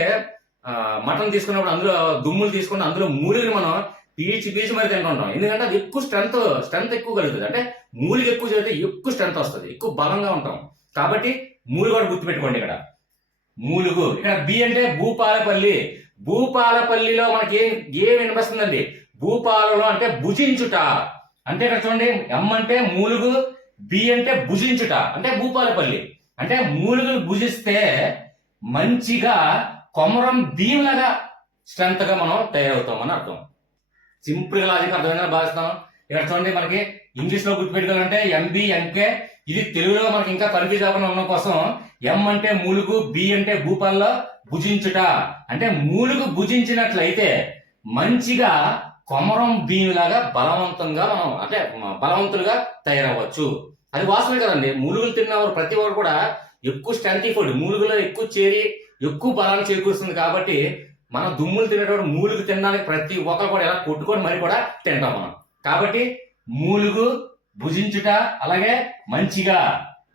మటన్ తీసుకున్నప్పుడు అందులో దుమ్ములు తీసుకుని అందులో మూలుగుని మనం పీచి మరి తింటుంటాం. ఎందుకంటే అది ఎక్కువ స్ట్రెంత్ ఎక్కువ కలుగుతుంది. అంటే మూలిక ఎక్కువ చదివితే ఎక్కువ స్ట్రెంత్ వస్తుంది, ఎక్కువ బలంగా ఉంటాం. కాబట్టి మూలుగు కూడా గుర్తుపెట్టుకోండి. ఇక్కడ మూలుగు. ఇక్కడ బి అంటే భూపాలపల్లి. భూపాలపల్లిలో మనకి ఏం వినిపిస్తుందండి, భూపాలలో అంటే భుజించుట. అంటే ఇక్కడ చూడండి, ఎం అంటే మూలుగు, బి అంటే భుజించుట, అంటే భూపాలపల్లి. అంటే మూలుగులు భుజిస్తే మంచిగా కొమరం భీం లాగా స్ట్రెంత్ గా మనం తయారవుతాం అని అర్థం. సింపుల్ గా లాజిక్ అర్థమైందని భావిస్తాం. ఇక్కడ చూడండి, మనకి ఇంగ్లీష్ లో గుర్తుపెట్టుకోవాలంటే ఎంబిఎంకే. ఇది తెలుగులో మనకి ఇంకా కన్ఫ్యూజ్ అవ్వకుండా ఉండడం కోసం ఎం అంటే మూలుగు, బి అంటే భూపాల్లో భుజించుట. అంటే మూలుగు భుజించినట్లయితే మంచిగా కొమరం భీం లాగా బలవంతంగా మనం అంటే బలవంతులుగా తయారవ్వచ్చు. అది వాస్తవమే కదండి. మూలుగులు తిన్నవారు ప్రతి ఒక్కరు కూడా ఎక్కువ స్ట్రెంత్ ఫుడ్, మూలుగులో ఎక్కువ చేరి ఎక్కువ బలాన్ని చేకూరుస్తుంది. కాబట్టి మనం దుమ్ములు తినేటప్పుడు మూలుగు తినడానికి ప్రతి ఒక్కరు కూడా ఇలా కొట్టుకొని మరి కూడా తింటాం మనం. కాబట్టి మూలుగు భుజించుట, అలాగే మంచిగా,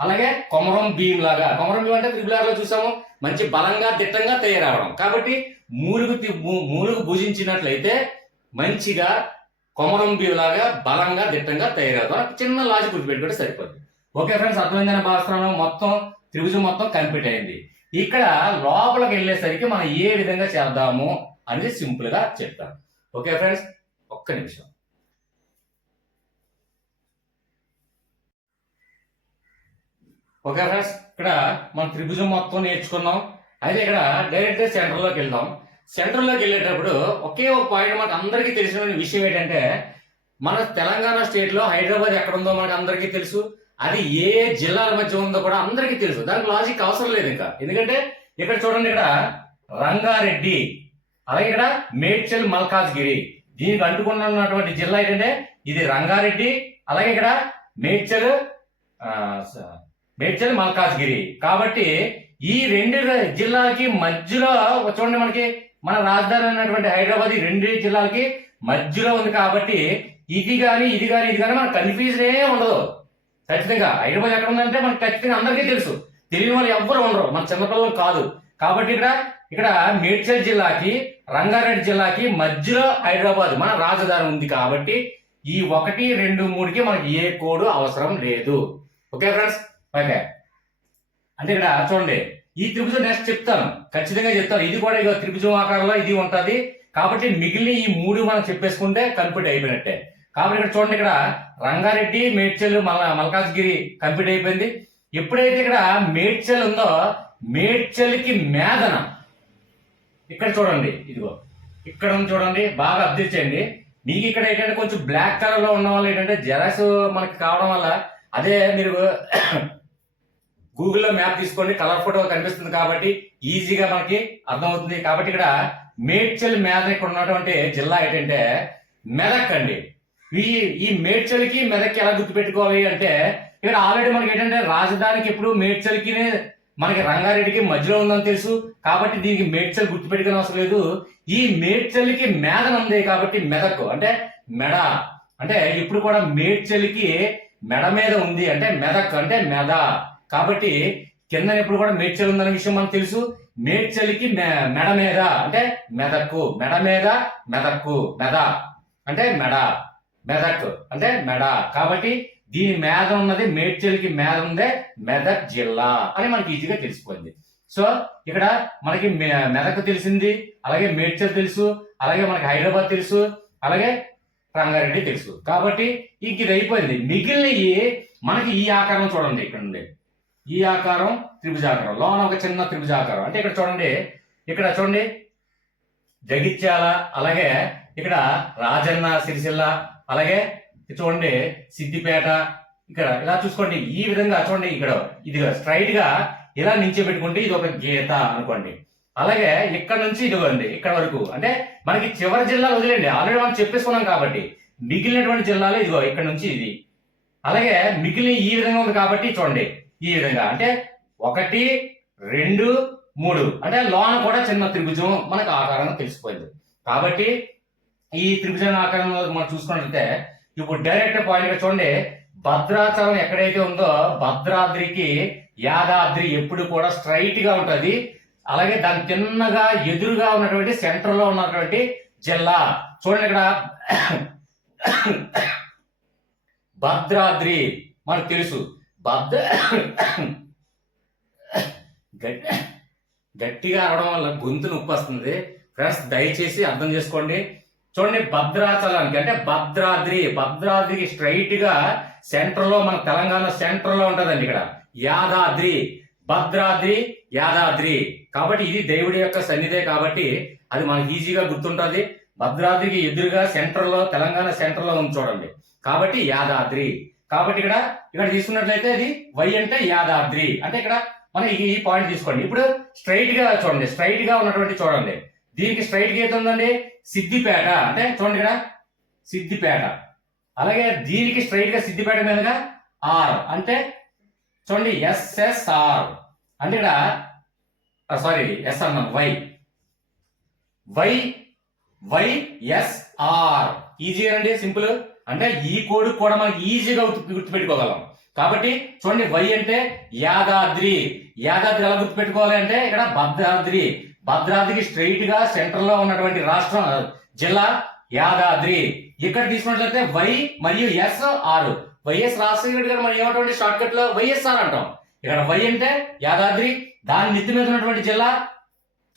అలాగే కొమరం భీం లాగా. కొమరం భీం అంటే త్రిబుల్ లో చూసాము, మంచి బలంగా దిట్టంగా తయారవడం. కాబట్టి మూలుగు భుజించినట్లయితే మంచిగా కొమరం భీం లాగా బలంగా దిట్టంగా తయారవుతాం. చిన్న లాజిక్ గుర్తుపెట్టుకుంటే సరిపోతుంది. ఓకే ఫ్రెండ్స్, అర్థమైందని భావిస్తున్నాను. మొత్తం త్రిభుజం మొత్తం కంప్లీట్ అయింది. ఇక్కడ లోపలికి వెళ్ళేసరికి మనం ఏ విధంగా చేద్దాము అనేది సింపుల్ గా చెప్తాను. ఓకే ఫ్రెండ్స్, ఒక్క నిమిషం. ఓకే ఫ్రెండ్స్, ఇక్కడ మనం త్రిభుజం మొత్తం నేర్చుకున్నాం. అయితే ఇక్కడ డైరెక్ట్ సెంటర్ లోకి వెళ్దాం. సెంటర్ లోకి వెళ్ళేటప్పుడు ఒకే ఒక పాయింట్ మనకు అందరికీ తెలిసిన విషయం ఏంటంటే, మన తెలంగాణ స్టేట్ లో హైదరాబాద్ ఎక్కడ ఉందో మనకు అందరికీ తెలుసు. అది ఏ జిల్లాల మధ్య ఉందో కూడా అందరికీ తెలుసు. దానికి లాజిక్ అవసరం లేదు ఇంకా. ఎందుకంటే ఇక్కడ చూడండి, ఇక్కడ రంగారెడ్డి, అలాగే ఇక్కడ మేడ్చల్ మల్కాజ్గిరి. దీనికి అంటుకున్నటువంటి జిల్లా ఏంటంటే ఇది రంగారెడ్డి, అలాగే ఇక్కడ మేడ్చల్ మల్కాజ్గిరి. కాబట్టి ఈ 2 జిల్లాలకి మధ్యలో చూడండి, మనకి మన రాజధాని అయినటువంటి హైదరాబాద్ ఈ 2 జిల్లాలకి మధ్యలో ఉంది. కాబట్టి ఇది కానీ మనకు కన్ఫ్యూజన్ ఉండదు. ఖచ్చితంగా హైదరాబాద్ ఎక్కడ ఉందంటే మనకు ఖచ్చితంగా అందరికీ తెలుసు. తెలియని వాళ్ళు ఎవ్వరు ఉండరు, మన చిన్నపిల్లలు కాదు. కాబట్టి ఇక్కడ మేడ్చల్ జిల్లాకి రంగారెడ్డి జిల్లాకి మధ్యలో హైదరాబాద్ మన రాజధాని ఉంది. కాబట్టి ఈ 1, 2, 3కి మనకి ఏ కోడ్ అవసరం లేదు. Okay friends, okay. అంటే ఇక్కడ చూడండి, ఈ త్రిభుజం నెక్స్ట్ చెప్తాను, ఖచ్చితంగా చెప్తాను. ఇది కూడా ఇక త్రిభుజం ఆకారంలో ఇది ఉంటది. కాబట్టి మిగిలిన ఈ 3 మనం చెప్పేసుకుంటే కంప్లీట్ అయిపోయినట్టే. కాబట్టి ఇక్కడ చూడండి, ఇక్కడ రంగారెడ్డి, మేడ్చల్, మల్కాజ్గిరి కంప్లీట్ అయిపోయింది. ఎప్పుడైతే ఇక్కడ మేడ్చల్ ఉందో, మేడ్చల్కి మేదన ఇక్కడ చూడండి, ఇదిగో ఇక్కడ ఉంది చూడండి, బాగా అబ్జర్వ్ చేయండి. మీకు ఇక్కడ ఏంటంటే కొంచెం బ్లాక్ కలర్ లో ఉన్న వాళ్ళు ఏంటంటే జెరాక్స్ మనకి కావడం వల్ల, అదే మీరు గూగుల్లో మ్యాప్ తీసుకోండి, కలర్ ఫోటో కనిపిస్తుంది కాబట్టి ఈజీగా మనకి అర్థమవుతుంది. కాబట్టి ఇక్కడ మేడ్చల్ మేదన ఇక్కడ ఉన్నటువంటి జిల్లా ఏంటంటే మెదక్ అండి. ఈ మేడ్చల్కి మెదక్కి ఎలా గుర్తుపెట్టుకోవాలి అంటే, ఇక్కడ ఆల్రెడీ మనకి ఏంటంటే రాజధానికి ఎప్పుడు మేడ్చల్కి మనకి రంగారెడ్డికి మధ్యలో ఉందని తెలుసు. కాబట్టి దీనికి మేడ్చల్ గుర్తుపెట్టుకునే అవసరం లేదు. ఈ మేడ్చల్కి మేదన ఉంది కాబట్టి మెదక్ అంటే మెడ, అంటే ఇప్పుడు కూడా మేడ్చల్కి మెడ మీద ఉంది అంటే మెదక్ అంటే మెద. కాబట్టి కింద ఎప్పుడు కూడా మేడ్చల్ ఉందనే విషయం మనకు తెలుసు. మేడ్చల్కి మెడ మీద అంటే మెదక్కు, మెడ మీద మెదక్కు, మెద అంటే మెడ, మెదక్ అంటే మెడ. కాబట్టి దీని మేద ఉన్నది, మేడ్చల్కి మేద ఉందే మెదక్ జిల్లా అని మనకి ఈజీగా తెలిసిపోయింది. సో ఇక్కడ మనకి మెదక్ తెలిసింది, అలాగే మేడ్చల్ తెలుసు, అలాగే మనకి హైదరాబాద్ తెలుసు, అలాగే రంగారెడ్డి తెలుసు. కాబట్టి ఇంక ఇది అయిపోయింది. మిగిలినవి మనకి ఈ ఆకారం చూడండి, ఇక్కడ ఉంది ఈ ఆకారం, త్రిభుజాకారం, లోన ఒక చిన్న త్రిభుజాకారం. అంటే ఇక్కడ చూడండి, ఇక్కడ చూడండి జగిత్యాల, అలాగే ఇక్కడ రాజన్న సిరిసిల్ల, అలాగే చూడండి సిద్దిపేట, ఇక్కడ ఇలా చూసుకోండి. ఈ విధంగా చూడండి, ఇక్కడ ఇది స్ట్రైట్ గా ఇలా నించోబెట్టుకుంటే ఇది ఒక గీత అనుకోండి. అలాగే ఇక్కడ నుంచి ఇదిగోండి ఇక్కడ వరకు, అంటే మనకి చివరి జిల్లాలు వదిలేండి, ఆల్రెడీ మనం చెప్పేసుకున్నాం. కాబట్టి మిగిలినటువంటి జిల్లాలు ఇదిగో ఇక్కడ నుంచి ఇది, అలాగే మిగిలిన ఈ విధంగా ఉంది. కాబట్టి చూడండి ఈ విధంగా, అంటే 1, 2, 3 అంటే లోన కూడా చిన్న త్రిభుజం మనకు ఆకారంగా తెలిసిపోయింది. కాబట్టి ఈ త్రిభుజం ఆకారంలో మనం చూసుకున్నట్లయితే ఇప్పుడు డైరెక్ట్ పాయింట్ గా చూడండి, భద్రాచలం ఎక్కడైతే ఉందో భద్రాద్రికి యాదాద్రి ఎప్పుడు కూడా స్ట్రైట్ గా ఉంటది. అలాగే దాని తిన్నగా ఎదురుగా ఉన్నటువంటి సెంటర్ లో ఉన్నటువంటి జిల్లా చూడండి, ఇక్కడ భద్రాద్రి మనకు తెలుసు. గట్టిగా అరవడం వల్ల గొంతు నొప్పి వస్తుంది ఫ్రెండ్స్, దయచేసి అర్థం చేసుకోండి. చూడండి భద్రాచలానికి అంటే భద్రాద్రికి స్ట్రైట్ గా సెంటర్ లో, మన తెలంగాణ సెంటర్ లో ఉంటదండి ఇక్కడ యాదాద్రి, భద్రాద్రి, యాదాద్రి. కాబట్టి ఇది దేవుడి యొక్క సన్నిధే కాబట్టి అది మనకి ఈజీగా గుర్తుంటది. భద్రాద్రికి ఎదురుగా సెంటర్ లో, తెలంగాణ సెంటర్ లో ఉంది చూడండి, కాబట్టి యాదాద్రి. కాబట్టి ఇక్కడ తీసుకున్నట్లయితే అది వై అంటే యాదాద్రి, అంటే ఇక్కడ మనం ఈ పాయింట్ తీసుకోండి. ఇప్పుడు స్ట్రైట్ గా చూడండి, స్ట్రైట్ గా ఉన్నటువంటి చూడండి, దీనికి స్ట్రైట్ గా అయితే ఉందండి సిద్దిపేట, అంటే చూడండి ఇక్కడ సిద్దిపేట. అలాగే దీనికి స్ట్రైట్ గా సిద్దిపేట మీదుగా ఆర్, అంటే చూడండి ఎస్ఎస్ఆర్, అంటే ఇక్కడ సారీ ఎస్ అన్నాను, వైఎస్ఆర్. ఈజీ అండి, సింపుల్. అంటే ఈ కోడ్ కూడా మనకి ఈజీగా గుర్తుపెట్టుకోగలం. కాబట్టి చూడండి వై అంటే యాదాద్రి ఎలా గుర్తుపెట్టుకోవాలి అంటే ఇక్కడ భద్రాద్రికి స్ట్రైట్ గా సెంటర్ లో ఉన్నటువంటి రాష్ట్రం జిల్లా యాదాద్రి. ఇక్కడ తీసుకున్నట్లయితే వై మరియు S R, Y S Rajasekhara Reddy గారు మనం ఏమంటే షార్ట్ కట్ లో వైఎస్ఆర్ అంటాం. ఇక్కడ వై అంటే యాదాద్రి, దాని నెత్తి మీద ఉన్నటువంటి జిల్లా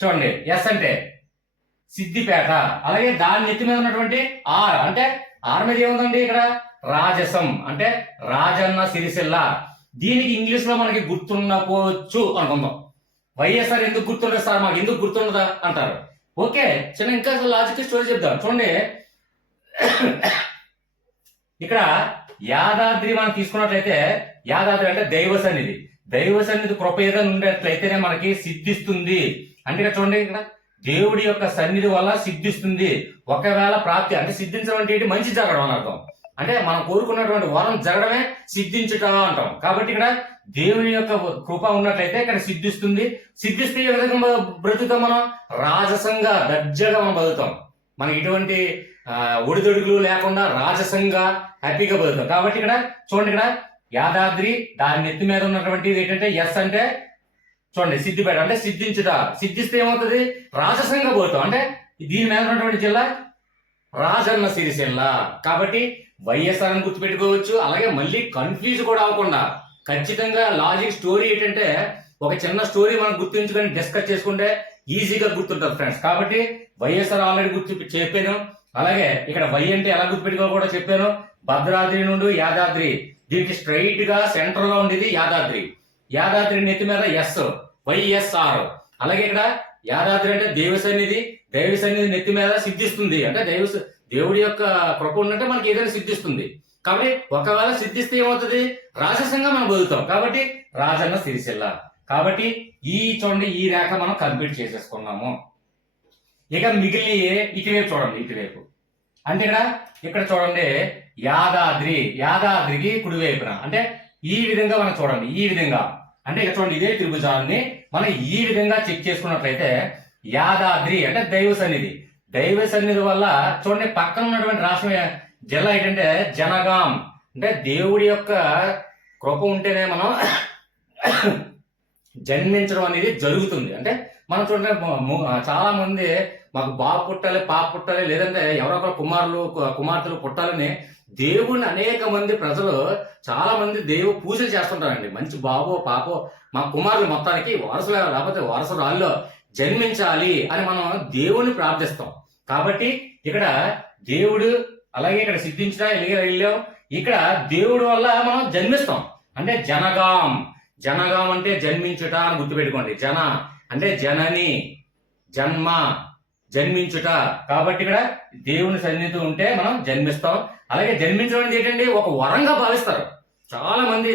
చూడండి ఎస్ అంటే సిద్దిపేట, అలాగే దాని నెత్తి మీద ఉన్నటువంటి ఆర్, అంటే ఆర్ మీద ఏముందండి ఇక్కడ రాజసం, అంటే రాజన్న సిరిసిల్ల. దీనికి ఇంగ్లీష్ లో మనకి గుర్తుండకపోవచ్చు అనుకుందాం. వైఎస్ఆర్ ఎందుకు గుర్తుండదు సార్, మాకు ఎందుకు గుర్తుండదా అంటారు. ఓకే, చిన్న ఇంకా లాజిక్ స్టోరీ చెప్తాం. చూడండి ఇక్కడ యాదాద్రి మనం తీసుకున్నట్లయితే, యాదాద్రి అంటే దైవ సన్నిధి కృప ఏదైనా ఉండేట్లయితేనే మనకి సిద్ధిస్తుంది. అంటే ఇక్కడ చూడండి, ఇక్కడ దేవుడి యొక్క సన్నిధి వల్ల సిద్ధిస్తుంది. ఒకవేళ ప్రాప్తి అంటే సిద్ధించడం అంటే మంచి జరగడం అని అర్థం. అంటే మనం కోరుకున్నటువంటి వరం జరగడమే సిద్ధించుట అంటాం. కాబట్టి ఇక్కడ దేవుని యొక్క కృప ఉన్నట్లయితే ఇక్కడ సిద్ధిస్తుంది. సిద్ధిస్తే ఏ విధంగా బ్రతుకుతాం మనం? రాజసంగా దర్జాగా మనం బతుకుతాం. మనకి ఎటువంటి ఒడిదొడుగులు లేకుండా రాజసంగా హ్యాపీగా బతుకుతాం. కాబట్టి ఇక్కడ చూడండి, ఇక్కడ యాదాద్రి దాని నెత్తి మీద ఉన్నటువంటిది ఏంటంటే ఎస్ అంటే చూడండి సిద్ధిపేట, అంటే సిద్ధించుట. సిద్ధిస్తే ఏమవుతుంది? రాజసంగా పోతాం. అంటే దీని మీద ఉన్నటువంటి జిల్లా రాజన్న సిరిసిల్ల. కాబట్టి వైఎస్ఆర్ అని గుర్తుపెట్టుకోవచ్చు. అలాగే మళ్ళీ కన్ఫ్యూజ్ కూడా అవ్వకుండా ఖచ్చితంగా లాజిక్ స్టోరీ ఏంటంటే ఒక చిన్న స్టోరీ మనం గుర్తుంచుకొని డిస్కస్ చేసుకుంటే ఈజీగా గుర్తుంటుంది ఫ్రెండ్స్. కాబట్టి వైఎస్ఆర్ ఆల్రెడీ గుర్తు చెప్పాను. అలాగే ఇక్కడ వై అంటే ఎలా గుర్తుపెట్టుకోవాలో కూడా చెప్పాను. భద్రాద్రి నుండి యాదాద్రి, దీనికి స్ట్రైట్ గా సెంటర్ లో ఉండేది యాదాద్రి. యాదాద్రి నెత్తి మీద ఎస్, వైఎస్ఆర్. అలాగే ఇక్కడ యాదాద్రి అంటే దైవ సన్నిధి, దైవ సన్నిధి నెత్తి మీద సిద్ధిస్తుంది. అంటే దేవుడి యొక్క కృప ఉన్నట్టే మనకి ఏదైనా సిద్ధిస్తుంది. కాబట్టి ఒకవేళ సిద్ధిస్తే ఏమవుతుంది, రాజసంగా మనం బతుకుతాం. కాబట్టి రాజన్న సిరిసిల్ల. కాబట్టి చూడండి ఈ రేఖ మనం కంప్లీట్ చేసేసుకున్నాము. ఇక మిగిలిన ఇటువైపు చూడండి, ఇటువైపు అంటే ఇక్కడ చూడండి యాదాద్రి, యాదాద్రికి కుడివైపున అంటే ఈ విధంగా మనం చూడండి. ఈ విధంగా అంటే ఇక్కడ చూడండి ఇదే త్రిభుజాన్ని మనం ఈ విధంగా చెక్ చేసుకున్నట్లయితే యాదాద్రి అంటే దైవ సన్నిధి. దైవ సన్నిధి వల్ల చూడండి పక్కన ఉన్నటువంటి రాష్ట్రం జిల్లా ఏంటంటే జనగాం. అంటే దేవుడి యొక్క కృప ఉంటేనే మనం జన్మించడం అనేది జరుగుతుంది. అంటే మనం చూడండి చాలా మంది మాకు బాబు పుట్టాలి, పాప పుట్టాలి, లేదంటే ఎవరో ఒకరు కుమార్తెలు పుట్టాలని దేవుడిని అనేక మంది ప్రజలు చాలా మంది దేవుడు పూజలు చేస్తుంటారండి. మంచి బాబో పాపో మా కుమారులు మొత్తానికి వారసులు లేకపోతే వారసురాల్లో జన్మించాలి అని మనం దేవుణ్ణి ప్రార్థిస్తాం. కాబట్టి ఇక్కడ దేవుడు అలాగే ఇక్కడ సిద్ధించడా వెళ్ళాం. ఇక్కడ దేవుడి వల్ల మనం జన్మిస్తాం. అంటే జనగాం, జనగాం అంటే జన్మించుట అని గుర్తుపెట్టుకోండి. జన అంటే జనని, జన్మ, జన్మించుట. కాబట్టి ఇక్కడ దేవుని సన్నిధి ఉంటే మనం జన్మిస్తాం. అలాగే జన్మించడం అనేది ఏంటంటే ఒక వరంగా భావిస్తారు చాలా మంది.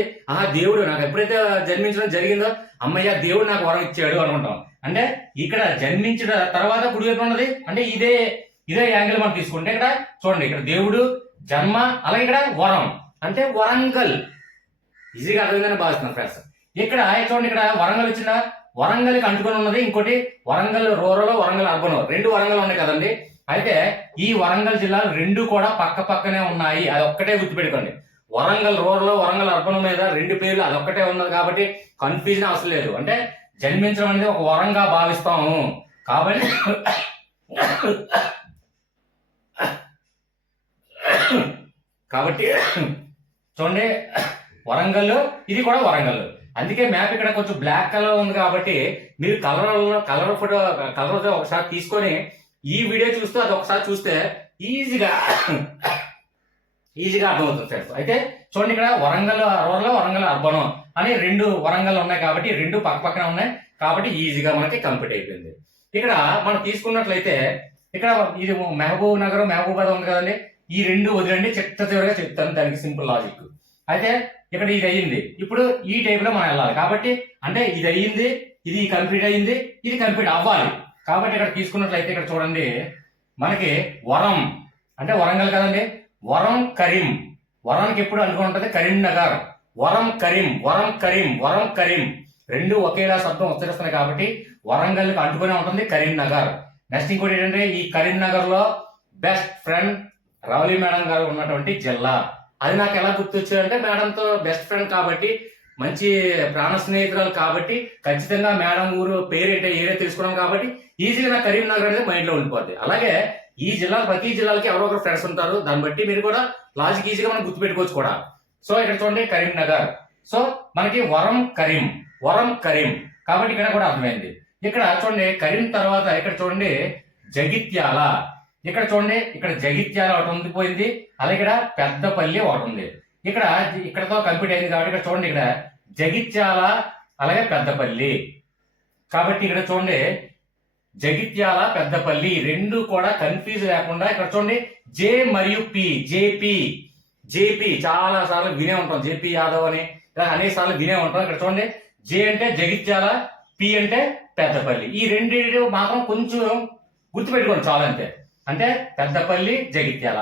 దేవుడు నాకు ఎప్పుడైతే జన్మించడం జరిగిందో అమ్మయ్య దేవుడు నాకు వరం ఇచ్చాడు అనుకుంటాం. అంటే ఇక్కడ జన్మించిన తర్వాత కుడివైపు ఉన్నది అంటే ఇదే యాంగిల్ మనం తీసుకుంటే ఇక్కడ చూడండి ఇక్కడ దేవుడు, జన్మ, అలాగే ఇక్కడ వరం అంటే వరంగల్. ఈజీగా అర్థమైందని భావిస్తున్నాను ఫ్రెండ్స్. ఇక్కడ చూడండి ఇక్కడ వరంగల్ వచ్చిన వరంగల్కి అంటుకొని ఉన్నది ఇంకోటి వరంగల్ రూరల్, వరంగల్ అర్బన్, రెండు వరంగల్ ఉన్నాయి కదండి. అయితే ఈ వరంగల్ జిల్లాలు రెండు కూడా పక్క పక్కనే ఉన్నాయి. అది ఒక్కటే గుర్తుపెట్టుకోండి. వరంగల్ రూరల్, వరంగల్ అర్బన్ మీద రెండు పేర్లు అది ఒక్కటే ఉన్నది కాబట్టి కన్ఫ్యూజన్ అవసరం లేదు. అంటే జన్మించడం అనేది ఒక వరంగా భావిస్తాము. కాబట్టి చూడండి వరంగల్, ఇది కూడా వరంగల్. అందుకే మ్యాప్ ఇక్కడ కొంచెం బ్లాక్ కలర్ ఉంది కాబట్టి మీరు కలర్ ఒకసారి తీసుకొని ఈ వీడియో చూస్తూ అది ఒకసారి చూస్తే ఈజీగా అర్థమవుతుంది ఫ్రెండ్స్. అయితే చూడండి ఇక్కడ వరంగల్ రూరల్, వరంగల్ అర్బన్ అని రెండు వరంగల్ ఉన్నాయి కాబట్టి రెండు పక్క పక్కన ఉన్నాయి కాబట్టి ఈజీగా మనకి కంప్లీట్ అయిపోయింది. ఇక్కడ మనం తీసుకున్నట్లయితే ఇక్కడ ఇది మహబూబ్ నగర్, మహబూబాద్ ఉంది కదండి. ఈ రెండు వదిలేండి, చివరిగా చెప్తాను దానికి సింపుల్ లాజిక్. అయితే ఇక్కడ ఇది అయ్యింది, ఇప్పుడు ఈ టైప్ లో మనం వెళ్ళాలి. కాబట్టి అంటే ఇది అయ్యింది, ఇది కంప్లీట్ అయ్యింది, ఇది కంప్లీట్ అవ్వాలి. కాబట్టి ఇక్కడ తీసుకున్నట్లయితే ఇక్కడ చూడండి మనకి వరం అంటే వరంగల్ కదండి. వరం కరీం, వరానికి ఎప్పుడు అనుకుని ఉంటుంది కరీంనగర్. వరం కరీం, వరం కరీం, వరం కరీం రెండు ఒకేలా శబ్దం ఉచ్చరిస్తున్నాయి కాబట్టి వరంగల్కి అంటుకునే ఉంటుంది కరీంనగర్. నెక్స్ట్ ఇంకోటి ఏంటంటే ఈ కరీంనగర్ లో బెస్ట్ ఫ్రెండ్ రవలి మేడం గారు ఉన్నటువంటి జిల్లా. అది నాకు ఎలా గుర్తొచ్చిందంటే మేడంతో బెస్ట్ ఫ్రెండ్ కాబట్టి మంచి ప్రాణ స్నేహితురాలు కాబట్టి ఖచ్చితంగా మేడం ఊరు పేరు ఏరియా తెలుసుకున్నాం కాబట్టి ఈజీగా నాకు కరీంనగర్ అనేది మైండ్ లో ఉండిపోద్ది. అలాగే ఈ జిల్లా ప్రతి జిల్లాలకి ఎవరో ఒకరు ఫ్రెండ్స్ ఉంటారు, దాన్ని బట్టి మీరు కూడా లాజిక్ ఈజీగా మనం గుర్తుపెట్టుకోవచ్చు కూడా. సో ఇక్కడ చూడండి కరీంనగర్, సో మనకి వరం కరీం, వరం కరీం కాబట్టి ఇక్కడ కూడా అర్థమైంది. ఇక్కడ చూడండి కరీం తర్వాత ఇక్కడ చూడండి జగిత్యాల, ఇక్కడ చూడండి ఇక్కడ జగిత్యాల ఒకటి ఉండిపోయింది, అలాగే ఇక్కడ పెద్దపల్లి ఒకటి ఉంది. ఇక్కడతో కంప్లీట్ అయింది కాబట్టి ఇక్కడ చూడండి ఇక్కడ జగిత్యాల అలాగే పెద్దపల్లి. కాబట్టి ఇక్కడ చూడండి జగిత్యాల పెద్దపల్లి రెండు కూడా కన్ఫ్యూజ్ లేకుండా ఇక్కడ చూడండి జే మరియు పి, జేపీ చాలా సార్లు వినే ఉంటాం, జేపీ యాదవ్ అని ఇలా అనేక సార్లు వినే ఉంటాం. ఇక్కడ చూడండి జే అంటే జగిత్యాల, పి అంటే పెద్దపల్లి. ఈ రెండు మాత్రం కొంచెం గుర్తుపెట్టుకోండి చాలా అంతే. అంటే పెద్దపల్లి, జగిత్యాల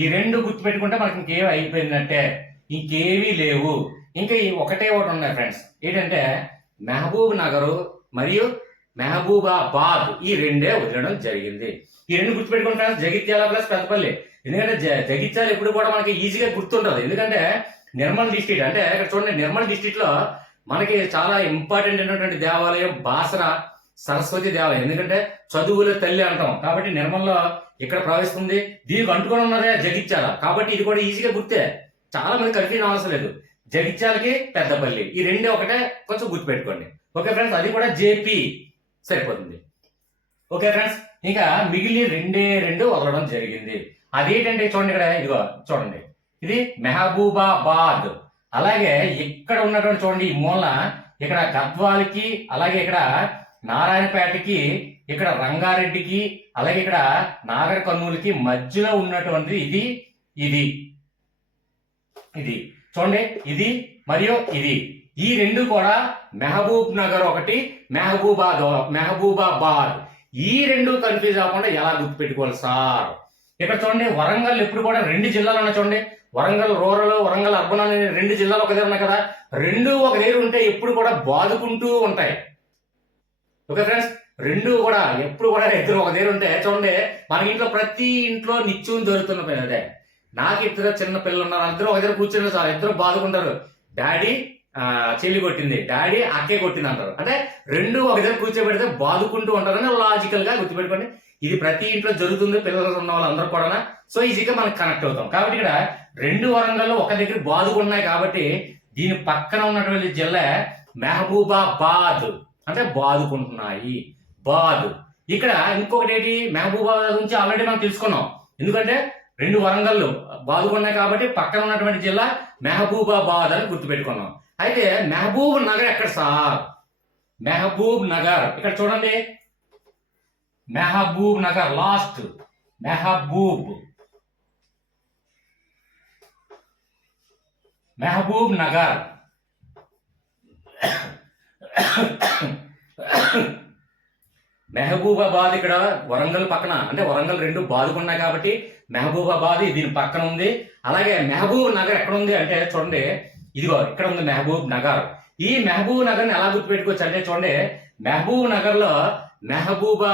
ఈ రెండు గుర్తుపెట్టుకుంటే మనకి ఇంకేమి అయిపోయిందంటే ఇంకేమీ లేవు. ఇంకా ఒకటి ఉన్నాయి ఫ్రెండ్స్, ఏంటంటే మహబూబ్ నగరు మరియు మహబూబాబాద్ ఈ రెండే వదిలడం జరిగింది. ఈ రెండు గుర్తుపెట్టుకోండి ఫ్రెండ్స్, జగిత్యాల ప్లస్ పెద్దపల్లి. ఎందుకంటే జగిత్యాల ఎప్పుడు కూడా మనకి ఈజీగా గుర్తుంటుంది. ఎందుకంటే నిర్మల్ డిస్ట్రిక్ట్ అంటే ఇక్కడ చూడండి నిర్మల్ డిస్ట్రిక్ట్ లో మనకి చాలా ఇంపార్టెంట్ అయినటువంటి దేవాలయం బాసర. సరస్వతి దేవాలయం, ఎందుకంటే చదువుల తల్లి అంటాం కాబట్టి నిర్మల్లో ఇక్కడ ప్రవహిస్తుంది. దీనికి అంటుకొని ఉన్నదే జగిత్యాల, కాబట్టి ఇది కూడా ఈజీగా గుర్తే, చాలా మంది కన్ఫ్యూజన్ అవసరం లేదు. జగిత్యాలకి పెద్దపల్లి ఈ రెండే ఒకటే, కొంచెం గుర్తుపెట్టుకోండి. ఓకే ఫ్రెండ్స్, అది కూడా జేపీ సరిపోతుంది. ఓకే ఫ్రెండ్స్, ఇంకా మిగిలిన రెండు వదలడం జరిగింది. అదేంటంటే చూడండి, ఇక్కడ ఇదిగో చూడండి, ఇది మెహబూబాబాద్. అలాగే ఇక్కడ ఉన్నటువంటి చూడండి ఈ మూల, ఇక్కడ గద్వాలకి, అలాగే ఇక్కడ నారాయణపేటకి, ఇక్కడ రంగారెడ్డికి, అలాగే ఇక్కడ నాగర్ కర్నూలుకి మధ్యలో ఉన్నటువంటి ఇది చూడండి, ఇది మరియు ఇది, ఈ రెండు కూడా మెహబూబ్ నగర్ ఒకటి, మెహబూబాబాద్. ఈ రెండు కన్ఫ్యూజ్ అవ్వకుండా ఎలా గుర్తుపెట్టుకోవాలి సార్? ఇక్కడ చూడండి, వరంగల్ ఎప్పుడు కూడా 2 జిల్లాలు ఉన్నాయి చూడండి, వరంగల్ రూరల్, వరంగల్ అర్బన్ అనే 2 జిల్లాలు ఒక దగ్గర ఉన్నాయి కదా, రెండు ఒక దగ్గర ఉంటే ఎప్పుడు కూడా బాదుకుంటూ ఉంటాయి. ఓకే ఫ్రెండ్స్, రెండు కూడా ఎప్పుడు కూడా ఇద్దరు ఒక దగ్గర ఉంటే చూడండి, మన ఇంట్లో ప్రతి ఇంట్లో నిత్యం జరుగుతున్న పని అదే. నాకు ఇద్దరు చిన్న పిల్లలు ఉన్నారు, ఇద్దరు ఒక దగ్గర కూర్చుని సార్ ఇద్దరు బాదుకుంటారు. డాడీ చెల్లి కొట్టింది, డాడీ అక్కే కొట్టింది అంటారు. అంటే రెండు ఒక దగ్గర కూర్చోబెడితే బాదుకుంటూ ఉంటారని లాజికల్ గా గుర్తుపెట్టుకోండి. ఇది ప్రతి ఇంట్లో జరుగుతుంది, పిల్లలు ఉన్న వాళ్ళందరూ కూడా. సో ఈజీగా మనకు కనెక్ట్ అవుతాం. కాబట్టి ఇక్కడ 2 వరంగల్ ఒక దగ్గర బాదుకున్నాయి కాబట్టి దీని పక్కన ఉన్నటువంటి జిల్లా మెహబూబాబాద్, అంటే బాదుకుంటున్నాయి, బాద్. ఇక్కడ ఇంకొకటి ఏంటి, మెహబూబాబాద్ నుంచి ఆల్రెడీ మనం తెలుసుకున్నాం, ఎందుకంటే 2 వరంగల్లు బాదుకున్నాయి కాబట్టి పక్కన ఉన్నటువంటి జిల్లా మెహబూబాబాద్ అని గుర్తుపెట్టుకున్నాం. అయితే మెహబూబ్ నగర్ ఎక్కడ సార్? మెహబూబ్ నగర్ ఇక్కడ చూడండి, మెహబూబ్ నగర్ లాస్ట్, మెహబూబ్ నగర్. మెహబూబాబాద్ ఇక్కడ వరంగల్ పక్కన, అంటే వరంగల్ 2 బాదుకున్నాయి కాబట్టి మెహబూబాబాద్ దీని పక్కన ఉంది. అలాగే మెహబూబ్ నగర్ ఎక్కడ ఉంది అంటే చూడండి, ఇదిగో ఇక్కడ ఉంది మెహబూబ్ నగర్. ఈ మెహబూబ్ నగర్ ని ఎలా గుర్తుపెట్టుకోవచ్చు అంటే చూడండి, మెహబూబ్ నగర్ లో మెహబూబా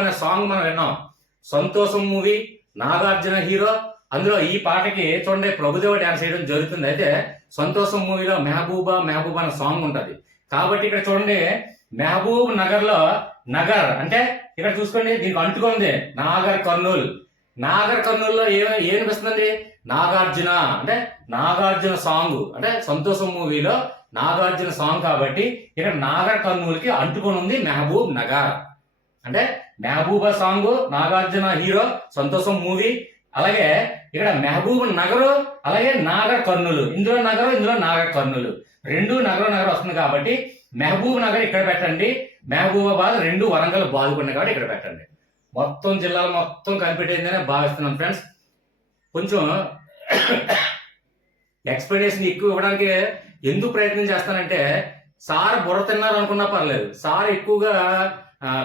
అనే సాంగ్ మనం విన్నాం, సంతోషం మూవీ, నాగార్జున హీరో. అందులో ఈ పాటకి చూడండి ప్రభుదేవ డాన్స్ చేయడం జరుగుతుంది. అయితే సంతోషం మూవీలో మెహబూబా అనే సాంగ్ ఉంటది. కాబట్టి ఇక్కడ చూడండి, మెహబూబ్ నగర్ లో నగర్ అంటే ఇక్కడ చూసుకోండి, దీనికి అంటుకుంది నాగర్ కర్నూలులో ఏమనిపిస్తుందండి, నాగార్జున, అంటే నాగార్జున సాంగ్, అంటే సంతోషం మూవీలో నాగార్జున సాంగ్. కాబట్టి ఇక్కడ నాగర్ కర్నూలుకి అంటుకొని ఉంది మెహబూబ్ నగర్. అంటే మెహబూబా సాంగ్, నాగార్జున హీరో, సంతోషం మూవీ. అలాగే ఇక్కడ మెహబూబ్ నగరు, అలాగే నాగర్ కర్నూలు, ఇందులో నాగర్ కర్నూలు, 2 నగరం వస్తుంది. కాబట్టి మెహబూబ్ నగర్ ఇక్కడ పెట్టండి, మెహబూబాబాద్ 2 వరంగల్ బాదుకున్నాయి కాబట్టి ఇక్కడ పెట్టండి. మొత్తం జిల్లాలు మొత్తం కంప్లీట్ అయిందని భావిస్తున్నాను ఫ్రెండ్స్. కొంచెం ఎక్స్ప్లెనేషన్ ఎక్కువ ఇవ్వడానికి ఎందుకు ప్రయత్నం చేస్తానంటే, సార్ బుర్ర తిన్నారు అనుకున్నా పర్లేదు, సార్ ఎక్కువగా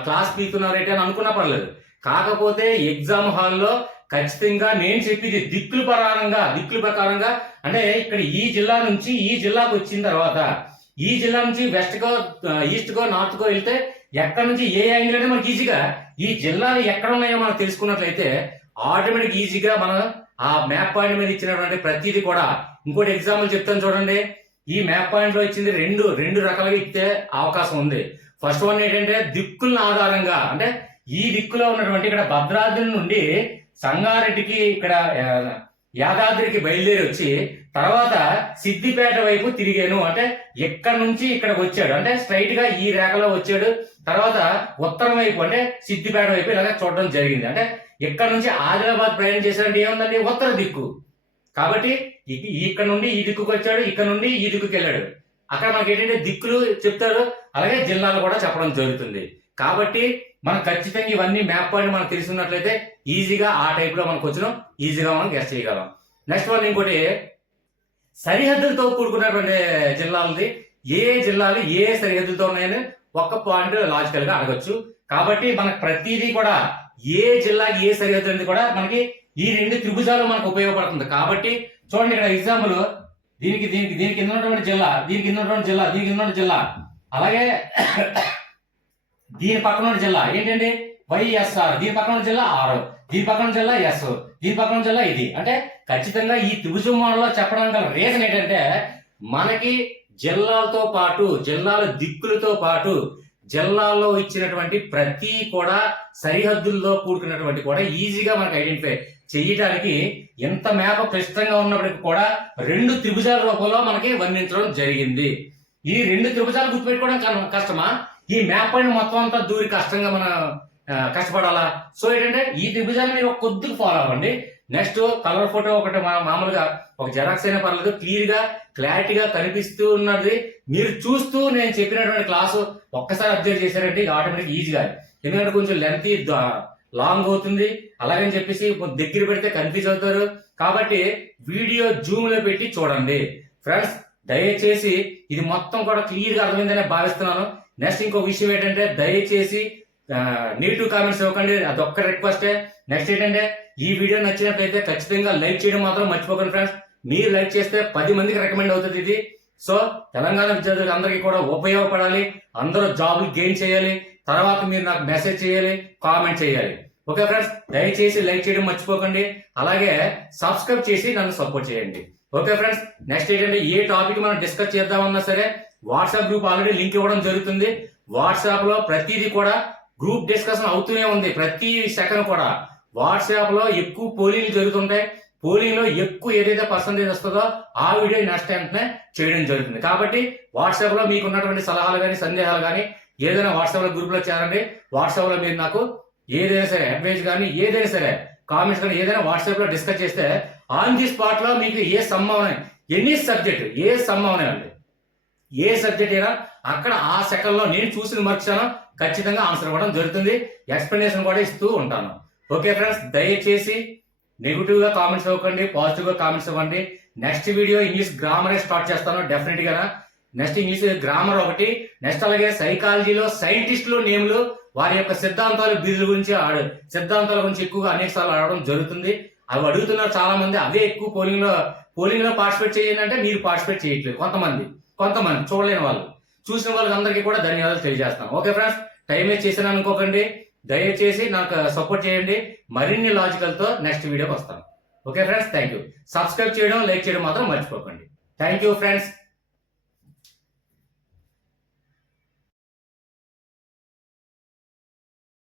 క్లాస్ పీకున్నారేంటి అని అనుకున్నా పర్లేదు. కాకపోతే ఎగ్జామ్ హాల్లో ఖచ్చితంగా నేను చెప్పేది దిక్కుల ప్రకారంగా, అంటే ఇక్కడ ఈ జిల్లా నుంచి ఈ జిల్లాకు వచ్చిన తర్వాత, ఈ జిల్లా నుంచి వెస్ట్ కో, ఈస్ట్ కో, నార్త్ కో వెళ్తే ఎక్కడ నుంచి ఏ యాంగిల్ అనేది మనకి ఈజీగా, ఈ జిల్లాలు ఎక్కడ ఉన్నాయో మనం తెలుసుకున్నట్లయితే ఆటోమేటిక్ ఈజీగా మనం ఆ మ్యాప్ పాయింట్ మీద ఇచ్చినటువంటి ప్రతిదీ కూడా. ఇంకోటి ఎగ్జాంపుల్ చెప్తాను చూడండి, ఈ మ్యాప్ పాయింట్ లో ఇచ్చింది రెండు రకాలుగా ఇచ్చే అవకాశం ఉంది. ఫస్ట్ వన్ ఏంటంటే దిక్కుల ఆధారంగా, అంటే ఈ దిక్కులో ఉన్నటువంటి ఇక్కడ భద్రాద్రి నుండి సంగారెడ్డికి, ఇక్కడ యాదాద్రికి బయలుదేరి వచ్చి తర్వాత సిద్దిపేట వైపు తిరిగాను, అంటే ఇక్కడ నుంచి ఇక్కడికి వచ్చాడు, అంటే స్ట్రైట్ గా ఈ రేఖలో వచ్చాడు. తర్వాత ఉత్తరం వైపు అంటే సిద్దిపేట వైపు ఇలాగ చూడడం జరిగింది. అంటే ఇక్కడ నుంచి ఆదిలాబాద్ ప్రయాణం చేశాడంటే ఏముందండి, ఉత్తర దిక్కు. కాబట్టి ఇక్కడ నుండి ఈ దిక్కుకు వచ్చాడు, ఇక్కడ నుండి ఈ దిక్కుకి వెళ్ళాడు. అక్కడ మనకి ఏంటంటే దిక్కులు చెప్తారు, అలాగే జిల్లాలు కూడా చెప్పడం జరుగుతుంది. కాబట్టి మనం ఖచ్చితంగా ఇవన్నీ మ్యాప్ పాయింట్ మనకు తెలుసున్నట్లయితే ఈజీగా ఆ టైప్ లో మనకు వచ్చిన ఈజీగా మనం గెస్ట్ చేయగలం. నెక్స్ట్ వన్ ఇంకోటి, సరిహద్దులతో కూడుకున్నటువంటి జిల్లాలది, ఏ జిల్లాలు ఏ సరిహద్దులతో ఉన్నాయని ఒక్క పాయింట్ లాజికల్ గా అడగచ్చు. కాబట్టి మనకు ప్రతిదీ కూడా ఏ జిల్లాకి ఏ సరిహద్దు అనేది కూడా మనకి ఈ 2 త్రిభుజాలు మనకు ఉపయోగపడుతుంది. కాబట్టి చూడండి, ఇక్కడ ఎగ్జాంపుల్ దీనికి కింద ఉన్నటువంటి జిల్లా, దీనికి కింద ఉన్నటువంటి జిల్లా, దీనికి కింద ఉన్నటువంటి జిల్లా, అలాగే దీని పక్కన జిల్లా ఏంటండి వైఎస్ఆర్, దీని పక్కన జిల్లా ఆర్, దీని పక్కన జిల్లా ఎస్, దీని పక్కన జిల్లా ఇది. అంటే ఖచ్చితంగా ఈ త్రిభుజం మోడల్లో చెప్పడం గల రీజన్ ఏంటంటే, మనకి జిల్లాలతో పాటు, జిల్లాల దిక్కులతో పాటు జిల్లాల్లో ఇచ్చినటువంటి ప్రతి కూడా సరిహద్దుల్లో కూడుకున్నటువంటి కూడా ఈజీగా మనకు ఐడెంటిఫై చేయడానికి ఎంత మ్యాప్ క్లిష్టంగా ఉన్నప్పటికీ కూడా 2 త్రిభుజాల రూపంలో మనకి వర్ణించడం జరిగింది. ఈ 2 త్రిభుజాలు గుర్తుపెట్టుకోవడం కష్టమా? ఈ మ్యాప్ పైన మొత్తం అంతా దూరి కష్టంగా మనం కష్టపడాలా? సో ఏంటంటే ఈ త్రిభుజాన్ని మీరు కొద్దిగా ఫాలో అవ్వండి. నెక్స్ట్ కలర్ ఫోటో ఒకటి మామూలుగా ఒక జెరాక్స్ అయినా పర్లేదు, క్లియర్ గా క్లారిటీగా కనిపిస్తూ ఉన్నది మీరు చూస్తూ నేను చెప్పినటువంటి క్లాసు ఒక్కసారి అబ్జర్వ్ చేశారంటే ఆటోమేటిక్ ఈజీగా, ఎందుకంటే కొంచెం లెంత్ లాంగ్ అవుతుంది, అలాగని చెప్పేసి దగ్గర పెడితే కన్ఫ్యూజ్ అవుతారు. కాబట్టి వీడియో జూమ్ లో పెట్టి చూడండి ఫ్రెండ్స్. దయచేసి ఇది మొత్తం కూడా క్లియర్ గా అర్థమైందని భావిస్తున్నాను. నెక్స్ట్ ఇంకో విషయం ఏంటంటే దయచేసి నెగిటివ్ కామెంట్స్ ఇవ్వకండి, అదొక్క రిక్వెస్టే. నెక్స్ట్ ఏంటంటే ఈ వీడియో నచ్చినట్లయితే ఖచ్చితంగా లైక్ చేయడం మాత్రం మర్చిపోకండి ఫ్రెండ్స్. మీరు లైక్ చేస్తే 10 మందికి రికమెండ్ అవుతుంది ఇది. సో తెలంగాణ విద్యార్థులకు అందరికీ కూడా ఉపయోగపడాలి, అందరూ జాబులు గెయిన్ చేయాలి, తర్వాత మీరు నాకు మెసేజ్ చేయాలి, కామెంట్ చేయాలి. ఓకే ఫ్రెండ్స్, దయచేసి లైక్ చేయడం మర్చిపోకండి, అలాగే సబ్స్క్రైబ్ చేసి నన్ను సపోర్ట్ చేయండి. ఓకే ఫ్రెండ్స్, నెక్స్ట్ ఏంటంటే ఏ టాపిక్ మనం డిస్కస్ చేద్దామన్నా సరే వాట్సాప్ గ్రూప్ ఆల్రెడీ లింక్ ఇవ్వడం జరుగుతుంది. వాట్సాప్ లో ప్రతిదీ కూడా గ్రూప్ డిస్కషన్ అవుతూనే ఉంది. ప్రతి సెకండ్ కూడా వాట్సాప్ లో ఎక్కువ పోలింగ్లు జరుగుతుంటాయి. పోలింగ్ లో ఎక్కువ ఏదైతే పర్సంటేజ్ వస్తుందో ఆ వీడియో నెక్స్ట్ వెంటనే చేయడం జరుగుతుంది. కాబట్టి వాట్సాప్ లో మీకు ఉన్నటువంటి సలహాలు కానీ సందేహాలు కానీ ఏదైనా వాట్సాప్ లో గ్రూప్ లో చేరండి. వాట్సాప్ లో మీరు నాకు ఏదైనా సరే అడ్వైజ్ కానీ ఏదైనా సరే కామెంట్స్ కానీ ఏదైనా వాట్సాప్ లో డిస్కస్ చేస్తే ఆన్ ది స్పాట్ లో మీకు ఏ సంభావన, ఎనీ సబ్జెక్ట్ ఏ సంభావన అండి, ఏ సబ్జెక్ట్ అయినా అక్కడ ఆ సెకండ్ లో నేను చూసిన మర్చాను ఖచ్చితంగా ఆన్సర్ ఇవ్వడం జరుగుతుంది. ఎక్స్ప్లెనేషన్ కూడా ఇస్తూ ఉంటాను. ఓకే ఫ్రెండ్స్, దయచేసి నెగిటివ్ గా కామెంట్స్ ఇవ్వకండి, పాజిటివ్ గా కామెంట్స్ ఇవ్వండి. నెక్స్ట్ వీడియో ఇంగ్లీష్ గ్రామరే స్టార్ట్ చేస్తాను డెఫినెట్ గా. నెక్స్ట్ ఇంగ్లీష్ గ్రామర్ ఒకటి, నెక్స్ట్ అలాగే సైకాలజీలో సైంటిస్టులు నేమ్లు వారి యొక్క సిద్ధాంతాలు బిరుదుల గురించి సిద్ధాంతాల గురించి ఎక్కువగా అనేక సార్లు అడగడం జరుగుతుంది. అవి అడుగుతున్నారు చాలా మంది, అవే ఎక్కువ పోలింగ్ లో పార్టిసిపేట్ చేయండి అంటే మీరు పార్టిసిపేట్ చేయట్లేదు. కొంతమంది చూడలేని వాళ్ళు, చూసిన వాళ్ళకి అందరికీ కూడా ధన్యవాదాలు తెలియజేస్తాను. ఓకే ఫ్రెండ్స్, టైం వేస్ట్ చేశాను అనుకోకండి, దయచేసి నాకు సపోర్ట్ చేయండి. మరిన్ని లాజికల్ తో నెక్స్ట్ వీడియోకి వస్తాను. Okay friends, thank you. Subscribe చేయడం, లైక్ చేయడం మాత్రం మర్చిపోకండి. Thank you friends.